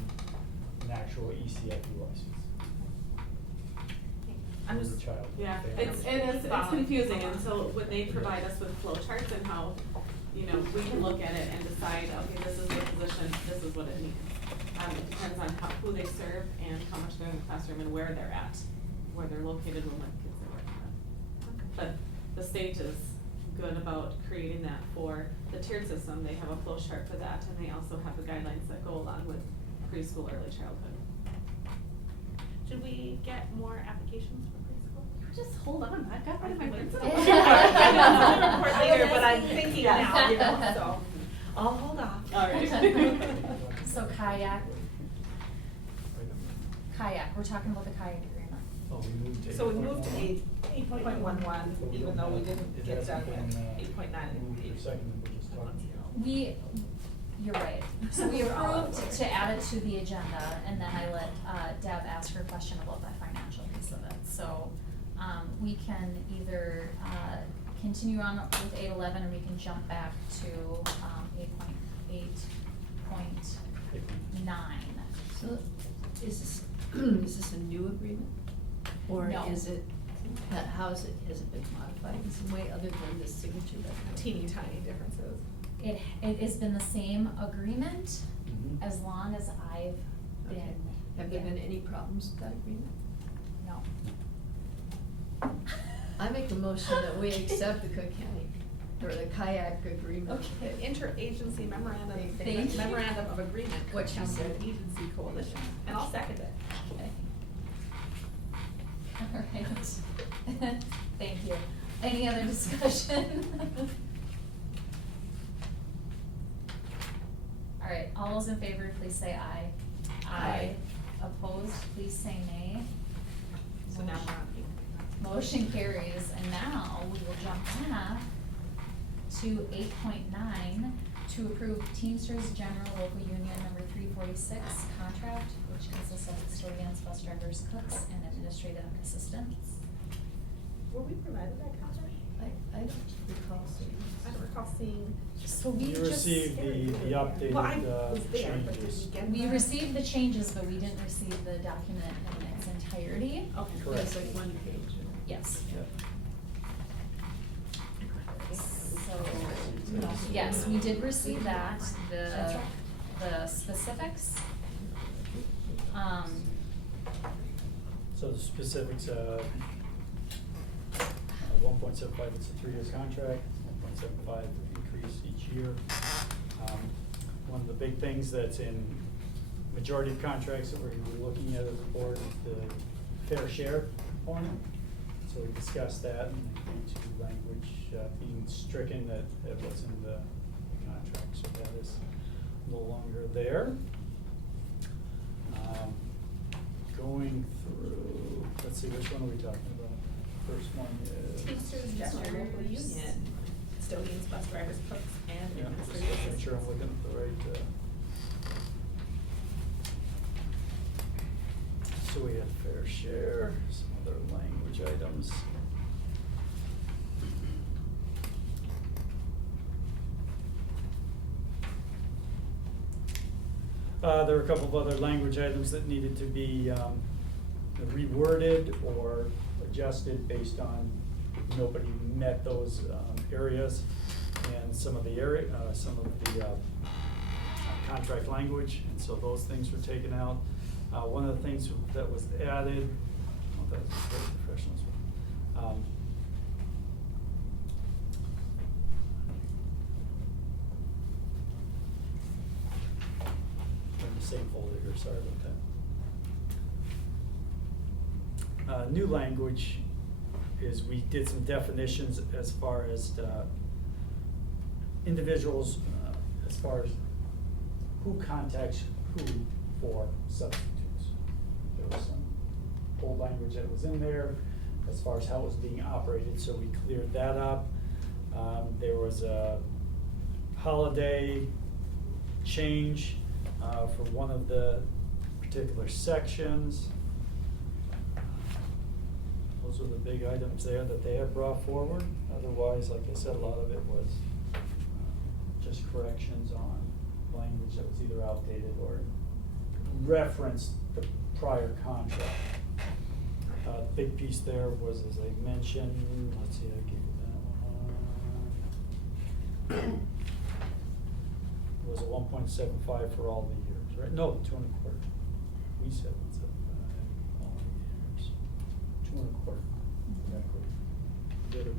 actual ECFE license. I'm For the just, child. yeah, They have- it's confusing, and so when they provide us with flowcharts and how you know, we can look at it and decide, okay, this is the position, this is what it needs. It depends on who they serve and how much they're in the classroom and where they're at, where they're located when the kids are working with. But the state is good about creating that for the tiered system. They have a flow chart for that, and they also have the guidelines that go along with preschool, early childhood. Should we get more applications for preschool? Just hold on, I've got one of my words. I know, it's gonna report later, but I'm thinking now, you know, so I'll hold off. All right. So kayak, we're talking about the kayak agreement. Oh, we moved to. So we moved to 8.11, even though we didn't get done with 8.9. Moved or seconded, we just talked. You're right. So we approved to add it to the agenda, and then I let Deb ask her question about the financial piece of it. So we can either continue on with 8.11, or we can jump back to 8.9. So is this a new agreement? Or No. is it, how is it, has it been modified in some way other than the signature? Teeny tiny differences. It has been the same agreement Mhm. as long as I've Okay. been. Have there yeah. been any problems with that agreement? No. I make a motion that we accept the Cook County, or the kayak agreement. The interagency memorandum, Thank you. memorandum of agreement, What which you is said. an agency coalition, and I'll second it. Okay. All right. Thank you. Any other discussion? All right, all those in favor, please say aye. Aye. Opposed, please say nay. So now we're on Motion carries, and now we will jump back to 8.9 to approve Teamsters General Local Union number 346 contract, which consists of custodians, bus drivers, cooks, and administrative assistants. Were we provided that contract? I don't recall seeing I don't recall seeing. So we You just. received the Well, I updated was there, but did changes. we get We that? received the changes, but we didn't receive the document in its entirety. Okay. Correct. It's like one page. Yes. Yep. So, yes, we did receive that, That's right. the specifics. So the specifics, 1.75, it's a 3-year contract, 1.75 increase each year. One of the big things that's in majority of contracts that we're gonna be looking at as a board is the fair share component. So we discussed that and agreed to language being stricken that was in the contract, so that is no longer there. Going through, let's see, which one are we talking about? First one is. Teamsters General Local Union, custodians, bus drivers, cooks, and Yeah, just administrative make sure I'm assistants. looking at the right, so we had fair share, some other language items. There were a couple of other language items that needed to be reworded or adjusted based on nobody met those areas. And some of the contract language, and so those things were taken out. One of the things that was added, well, that was very professional as well. In the same folder here, sorry about that. New language is we did some definitions as far as individuals, as far as who contacts who for substitutes. There was some old language that was in there as far as how it was being operated, so we cleared that up. There was a holiday change for one of the particular sections. Those are the big items there that they have brought forward. Otherwise, like I said, a lot of it was just corrections on language that was either outdated or referenced the prior contract. Big piece there was, as I mentioned, let's see, I gave you that one. was a 1.75 for all the years, right? No, 2.25. We said 1.75 all the years. 2.25. Exactly. Did it.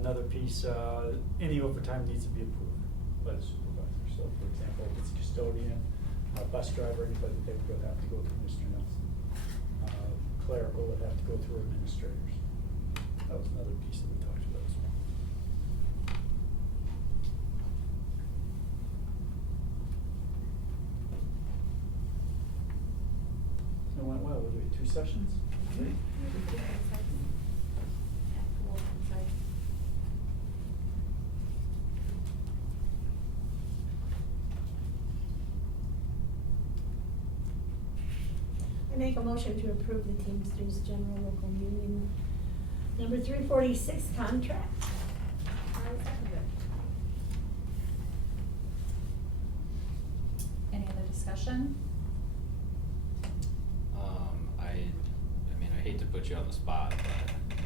Another piece, any overtime needs to be approved by the supervisor. So for example, if it's a custodian, a bus driver, anybody, they would have to go through Mr. Nelson. Clerical would have to go through administrators. That was another piece that we talked about as well. So it went well, what do we, 2 sessions? Three? I make a motion to approve the Teamsters General Local Union number 346 contract. I will second it. Any other discussion? I mean, I hate to put you on the spot, but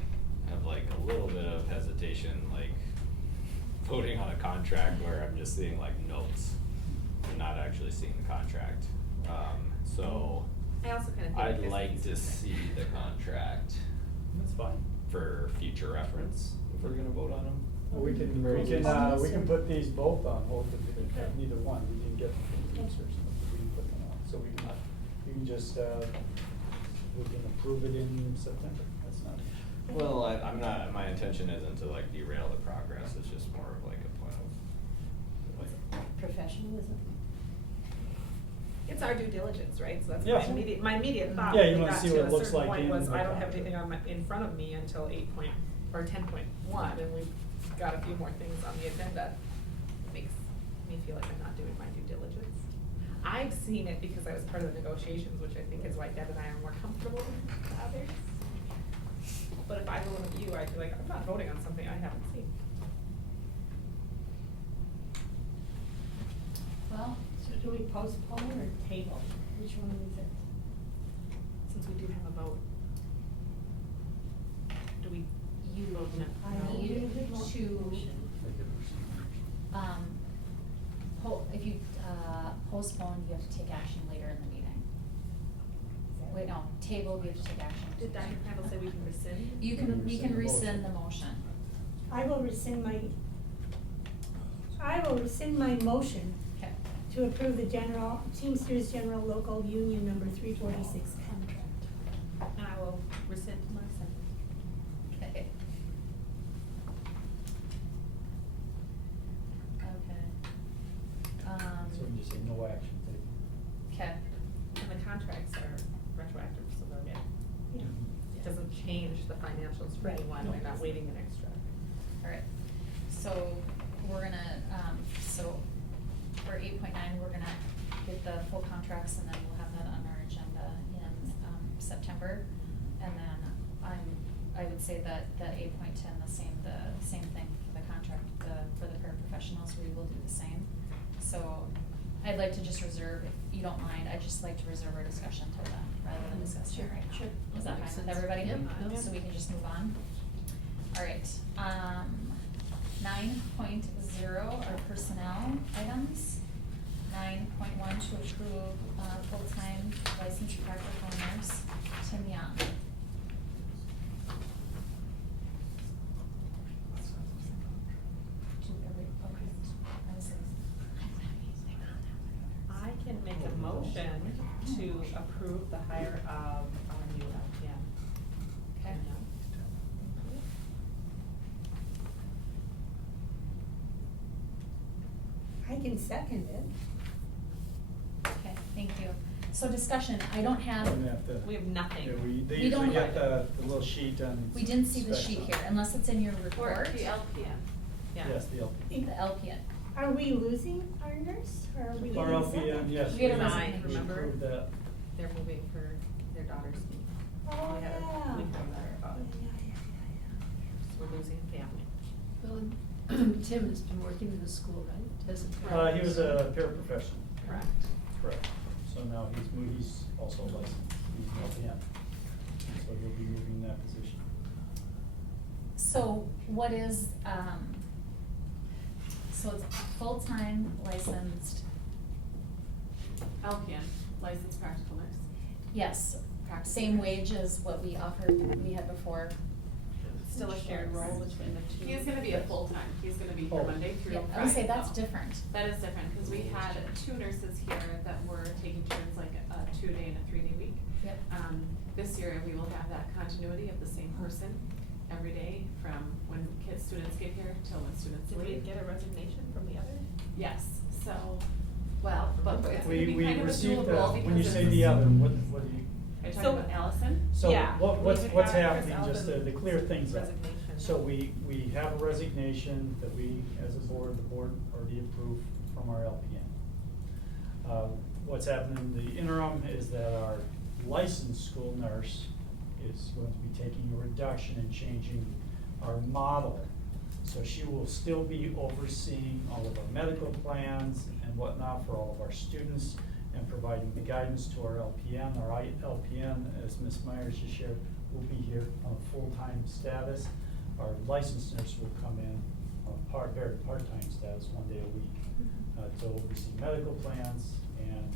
I have like a little bit of hesitation, like voting on a contract where I'm just seeing like notes and not actually seeing the contract. So I also kind of think I'd this like needs to be- see the contract That's fine. for future reference, if we're gonna vote on them. Well, we can put these both on hold if we have neither one, we didn't get them from the Teamsters, we can put them on, so we can just, we can approve it in September, that's not. an issue. Well, I'm not, my intention isn't to like derail the progress, it's just more of like a point of, like, Professionalism. It's our due diligence, right? So that's Yeah. my immediate thought Yeah, when you we wanna got see to what it a looks certain like point in was, the I don't have contract. anything in front of me until 10.1, and we've got a few more things on the agenda. Makes me feel like I'm not doing my due diligence. I've seen it because I was part of the negotiations, which I think is why Deb and I are more comfortable than others. But if I were one of you, I'd be like, I'm not voting on something I haven't seen. Well, So do we postpone or table? Which one is it? Since we do have a vote. Do we, you vote no? I need need a to, motion. if you, postpone, you have to take action later in the meeting. Wait, no, table, we have to take action. did Dr. Crandall say we can rescind? You can, we can rescind the motion. I will rescind my motion Okay. to approve the Teamsters General Local Union number 346 contract. And I will rescind my second. Okay. Okay. So we can just say no action taken. Okay, And the contracts are retroactive, so they're good. Yeah. It doesn't change the financials for Right. anyone, they're not waiting an extra. all right. So we're gonna, so for 8.9, we're gonna get the full contracts and then we'll have that on our agenda in, September. And then I would say that the 8.10, the same thing for the contract, for the paraprofessionals, we will do the same. So I'd like to just reserve, if you don't mind, I'd just like to reserve our discussion till then, rather than discuss it right now. Sure. Is that Makes fine with sense. everybody? Yep. So we can just move on? All right, 9.0 are personnel items. 9.1 to approve, full-time licensed practical nurse, Tim Young. I can make a motion to approve the hire of our new LPN. Okay. I can second it. Okay, thank you. So discussion, I don't have, And have to- We have nothing. Yeah, they We don't usually get have- the little sheet on. we didn't see the specs sheet on. here, unless it's in your Or report. the LPN, yeah. Yes, the LP. The LPN. Are we losing our nurse, or are we getting Our second? LPN, yes. We had a we- resignation. we Remember? approved that. They're moving for their daughter's knee. Oh, We had a- yeah. we had a letter about it. Yeah. So we're losing a family. Well, and Tim has been working in the school, right? Hasn't he? He was a paraprofessional. Correct. Correct. So now he's also licensed, he's an LPN. So he'll be moving that position. So what is, so it's full-time licensed, LPN, licensed practical nurse. yes, Practice same nurse. wage as what we offered, we had before. Still a shared role between the two. He's gonna be a full-time, he's gonna be here Oh. Monday through Yeah, Friday. I would say that's though. different. That is different, cause we had 2 nurses here that were taking turns like a 2-day and a 3-day week. Yep. This year, we will have that continuity of the same person every day from when students get here till when students Did we leave. get a resignation from the other? Yes, so, well, but it's gonna be We kind of a dual received, role because when you it's say a the s- other, what do you? Are you So- talking about Allison? So Yeah, what's we what's got Chris happening, just to Alvin's clear things up? resignation. So we have a resignation that we, as a board, the board already approved from our LPN. What's happening in the interim is that our licensed school nurse is going to be taking a reduction and changing our model. So she will still be overseeing all of our medical plans and whatnot for all of our students and providing the guidance to our LPN. Our LPN, as Ms. Myers just shared, will be here on a full-time status. Our licensed nurse will come in on a very part-time status, 1 day a week, to oversee medical plans and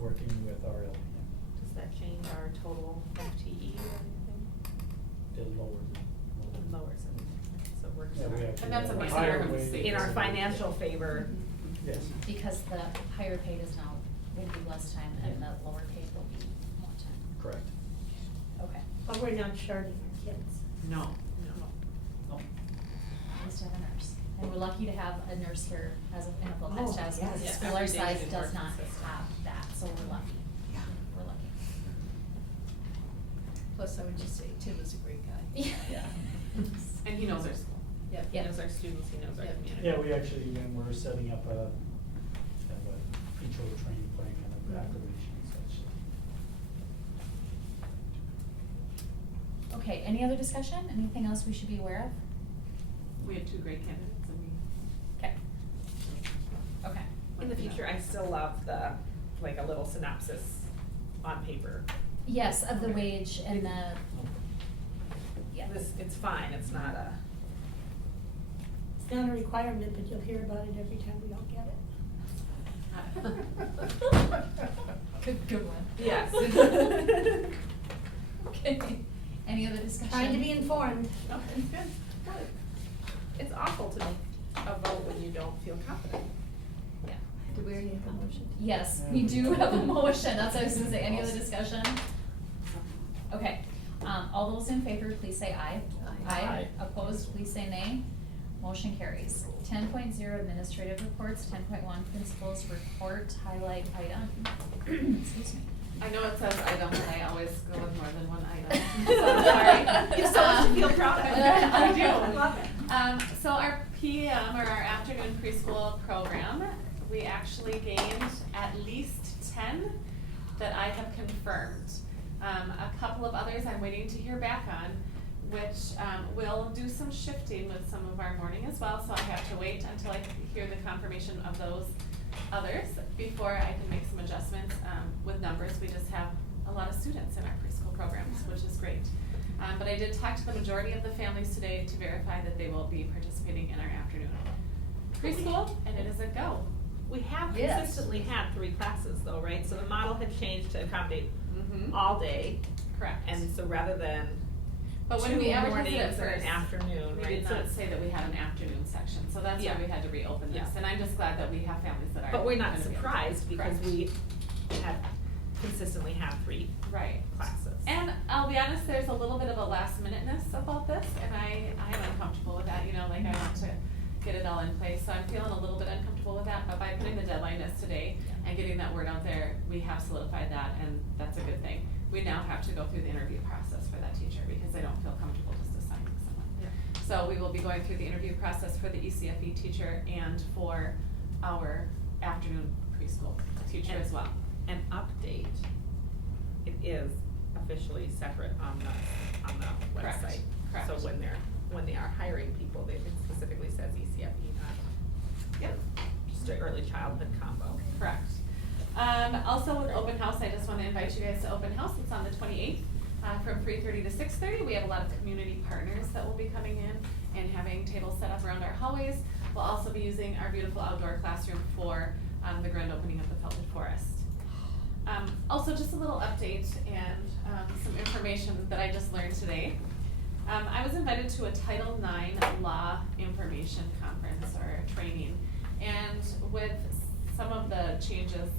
working with our LPN. Does that change our total FTE or anything? It lowers it. Lowers it, so it works Yeah, we actually And that's have a nice higher amount of wage. savings. in our financial favor. Yes. Because the higher paid is now, will be less time, and the lower paid will be more time. Correct. Okay. But we're not shorting our kids. No. No. I used to have a nurse, and we're lucky to have a nurse here as a, in a full-time Oh, status, because the yes. school our Every day size is does more not consistent. have that, so we're lucky. Yeah. We're lucky. Plus, I would just say Tim is a great guy. Yeah. And he knows our school. Yep, he Yep. knows our students, he knows our Yep. community. Yeah, we actually, when we're setting up a intro training plan and a acclimation and such. Okay, any other discussion? Anything else we should be aware of? We had 2 great candidates and we. Okay. Okay. In the future, I still love the, like, a little synopsis on paper. Yes, of the wage and the, yeah. It's fine, it's not a. It's not a requirement, but you'll hear about it every time we don't get it. Good one. Yes. Okay, any other discussion? Trying to be informed. No, it's good. Good. It's awful to make a vote when you don't feel confident. Yeah. Do we already have a motion? Yes, we do have a motion, that's what I was gonna say, any other discussion? Okay, all those in favor, please say aye. Aye. Opposed, please say nay. Motion carries. 10.0 administrative reports, 10.1 principals report, highlight item. Excuse me. I know it says item, but I always go with more than one item. So sorry. You have so much to feel proud of. I do. I love it. So our PM, or our afternoon preschool program, we actually gained at least 10 that I have confirmed. A couple of others I'm waiting to hear back on, which will do some shifting with some of our morning as well, so I have to wait until I hear the confirmation of those others before I can make some adjustments. With numbers, we just have a lot of students in our preschool programs, which is great. But I did talk to the majority of the families today to verify that they will be participating in our afternoon preschool, and it is a go. We have Yes. consistently had 3 classes though, right? So the model had changed to accommodate Mm-hmm. all day, Correct. and so rather than But when 2 we advertised it at mornings or an first, afternoon, we right? did So not say that we had an afternoon section, so that's why Yeah. we had to reopen this. Yeah. And I'm just glad that we have families that are. But we're not gonna be able to. surprised because Correct. we have consistently had 3 Right. classes. And I'll be honest, there's a little bit of a last minuteness about this, and I am uncomfortable with that, you know, like I want to get it all in place, so I'm feeling a little bit uncomfortable with that, but by putting the deadline as today and getting that word out there, we have solidified that, and that's a good thing. We now have to go through the interview process for that teacher, because I don't feel comfortable just assigning someone. Yeah. So we will be going through the interview process for the ECFE teacher and for our afternoon preschool teacher as well. An update, it is officially separate on the Correct. website. Correct. So when they are hiring people, it specifically says ECFE, not Yep. just an early childhood combo. Correct. Also with open house, I just wanna invite you guys to open house, it's on the 28th. From 3:30 to 6:30, we have a lot of community partners that will be coming in and having tables set up around our hallways. We'll also be using our beautiful outdoor classroom for the grand opening of the Felted Forest. Also, just a little update and some information that I just learned today. I was invited to a Title IX Law Information Conference or training, and with some of the changes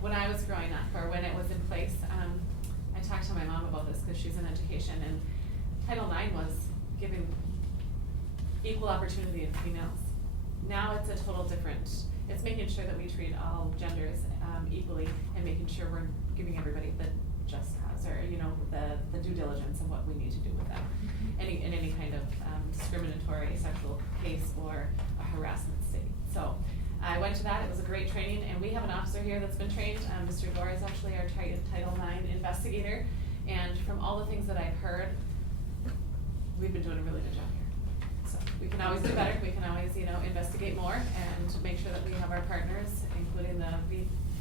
when I was growing up or when it was in place, I talked to my mom about this because she's in education, and Title IX was giving equal opportunity to females. Now it's a total different, it's making sure that we treat all genders equally and making sure we're giving everybody the just cause or, you know, the due diligence of what we need to do with them. In any kind of discriminatory sexual case or a harassment state. So I went to that, it was a great training, and we have an officer here that's been trained. Mr. Gore is actually our Title IX investigator, and from all the things that I've heard, we've been doing a really good job here. So we can always do better, we can always, you know, investigate more and make sure that we have our partners, including the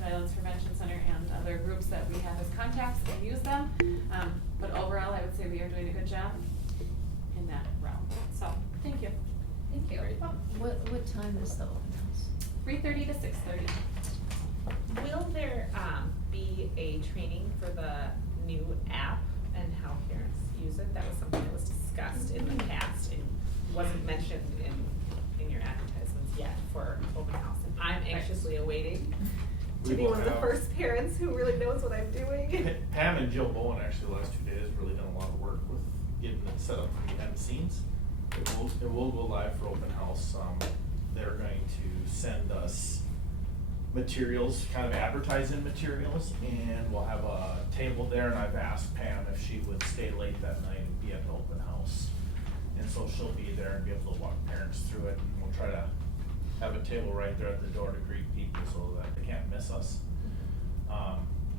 Violence Prevention Center and other groups that we have as contacts and use them. But overall, I would say we are doing a good job in that realm. So, thank you. Thank you. What time is the open house? 3:30 to 6:30. Will there be a training for the new app and how parents use it? That was something that was discussed in the past and wasn't mentioned in your advertisements yet for open house. And I'm anxiously awaiting to We be will one of the have- first parents who really knows what I'm doing. Pam and Jill Bowen actually the last 2 days really done a lot of work with getting it set up from behind the scenes. It will go live for open house. They're going to send us materials, kind of advertising materials, and we'll have a table there, and I've asked Pam if she would stay late that night and be at the open house. And so she'll be there and be able to walk parents through it, and we'll try to have a table right there at the door to greet people so that they can't miss us.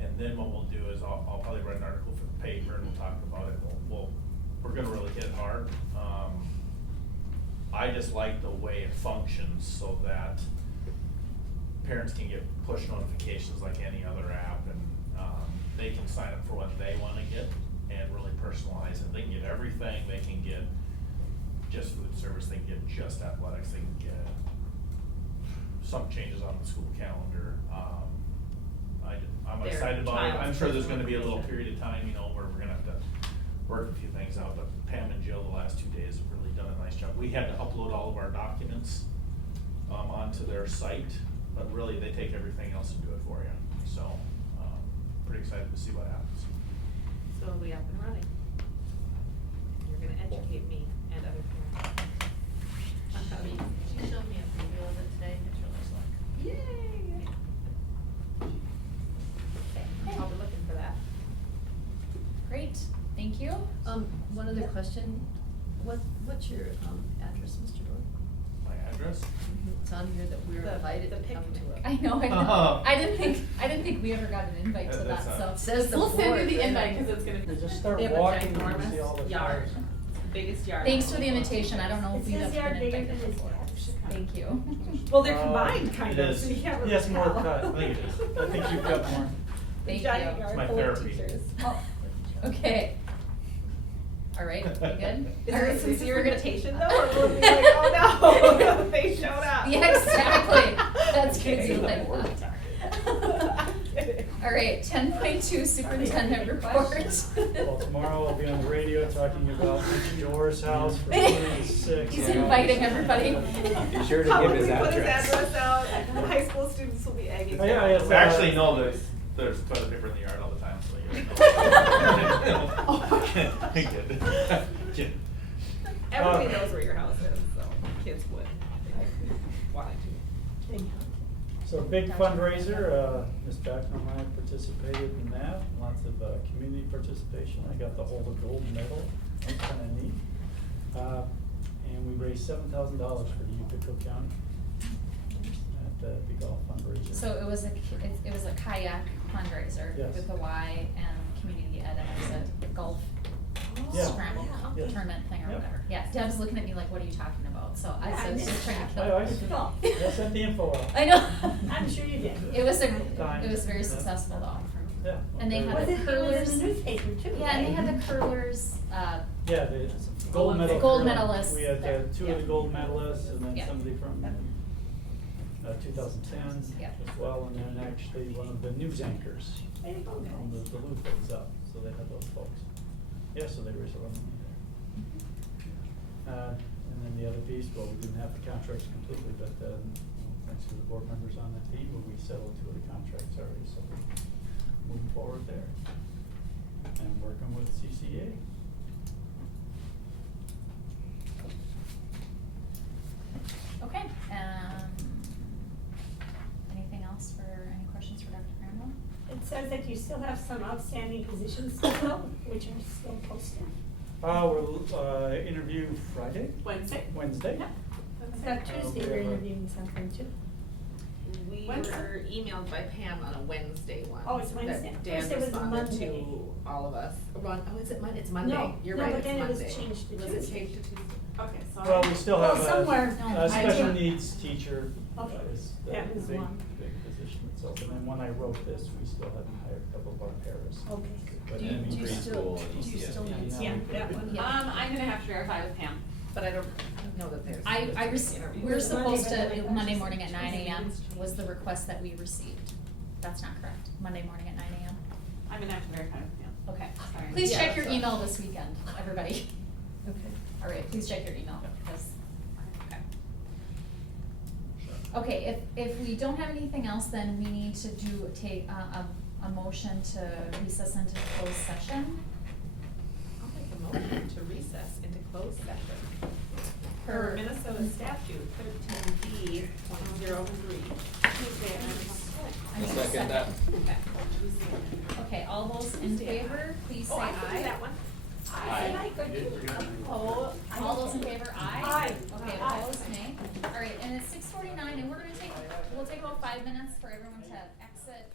And then what we'll do is I'll probably write an article for the paper and we'll talk about it. We're gonna really hit it hard. I just like the way it functions so that parents can get push notifications like any other app, and they can sign up for what they wanna get and really personalize it. They can get everything, they can get just food service, they can get just athletics, they can get some changes on the school calendar. I'm Their excited about it. child's I'm sure there's gonna be a little personal period of time, you know, where we're gonna have to work a few things out, but Pam and Jill the last 2 days have really done a nice job. We had to upload all of our documents onto their site, but really they take everything else and do it for you. So, pretty excited to see what happens. So it'll be up and running. You're gonna educate me and other parents on how to use it. She showed me a preview of it today, it's really slick. Yay! I'll be looking for that. Great, thank you. One other question, what's your address, Mr. Dorr? My address? It's on here that we're The- invited the to come picnic. to I know, Oh. I didn't think we ever got an invite to That's that, not- so. It says the We'll send you board, the right? invite because it's gonna. You just start They have a walking, you can see all the ginormous yard, cars. biggest yard. Thanks for the invitation, I don't know It if we've says ever yard been bigger invited than his before. dad's. Thank you. Well, they're combined kind it of, is. so you can't really Yes, more tell. cut. I think it is. I think you've got more. Thank Giant you. yard my full of therapy. teachers. Oh, okay. All right, we good? Is All right, this so you're gonna- invitation though, or will it be like, oh no, they showed up? Yeah, exactly. That's good. Okay. You like that. All right, 10.2 superintendent report. Well, tomorrow I'll be on the radio talking about Mr. Door's house from 3 to 6. He's inviting everybody. Be sure to give Probably his put his address. address out, and high school students will be egging. Oh, yeah, yeah, We actually know that there's toilet paper in the yard all the time, so you know. Good. Everybody knows where your house is, so kids would, if they wanted to. So a big fundraiser, Ms. Beckman and I participated in that, lots of community participation. I got the whole gold medal, that's kind of neat. And we raised $7,000 for Yucatan County at the big golf fundraiser. So it was a kayak fundraiser Yes. with the Y and community ed, and it was a golf Yeah. scramble Yeah. tournament thing or Yep. whatever. Yeah, Deb's looking at me like, what are you talking about? So I I said, missed just trying to that. kill. I sent the info out. I know. I'm sure you did. It was Times. it was very Yeah. successful though, Yeah. And they okay. have Was the it was curlers. in the newspaper too, Yeah, and they right? had the curlers, Yeah, the gold medal. Gold curling. medalists We had there, two yeah. of the gold medalists and then Yeah. somebody from 2010 Yeah. as well, and then actually one of the news anchors There you go, from the guys. Duluth that was up, so they had those folks. Yeah, so they raised a lot of money there. And then the other piece, well, we didn't have the contracts completely, but thanks to the board members on that team, we settled two of the contracts already, so we're moving forward there. And working with CCA. okay, anything else any questions for Dr. Crandall? It says that you still have some outstanding positions to fill, which are still posted. We'll, interview Friday? Wednesday? Wednesday? Yeah. That's That it. Tuesday we we're have a- interviewing something too. We Wednesday? were emailed by Pam on a Wednesday one. Oh, it's Wednesday? That Dan First it was responded Monday. to all of us. Oh, is it Monday? It's Monday. No, You're no, right, but it's then it was Monday. changed to Was it Tuesday. changed to Tuesday? Okay, so. Well, we still have Well, somewhere. No, a I special did. needs teacher. Okay, Is the that was big, one. big position that's open, and when I wrote this, we still haven't hired a couple of our paras. Okay. But Do I you- mean, do you preschool still- and do you ECS. still need- Yeah, that one. Yeah. I'm gonna have to verify with Pam, but I don't know that there's. interviews. We're supposed Monday, to, but Monday I morning at thought 9 you said AM Tuesday. was the request that we received. That's not correct, Monday morning at 9 AM. I'm gonna have to verify with Pam. Okay, Sorry. please Yeah, check your so- email this weekend, everybody. Okay. All right, please check your email, Yeah. because, okay, if we don't have anything else, then we need to take a motion to recess into closed session. I'll make a motion to recess into closed session. Per- Per Minnesota statute 13B.03. I need a Second that. Okay. Okay, all those in favor, please say Oh, I can do aye. that one. I could do. Oh, all those in favor, aye? Aye. Okay, Aye. opposed, nay? All right, and it's 6:49, and we'll take about 5 minutes for everyone to exit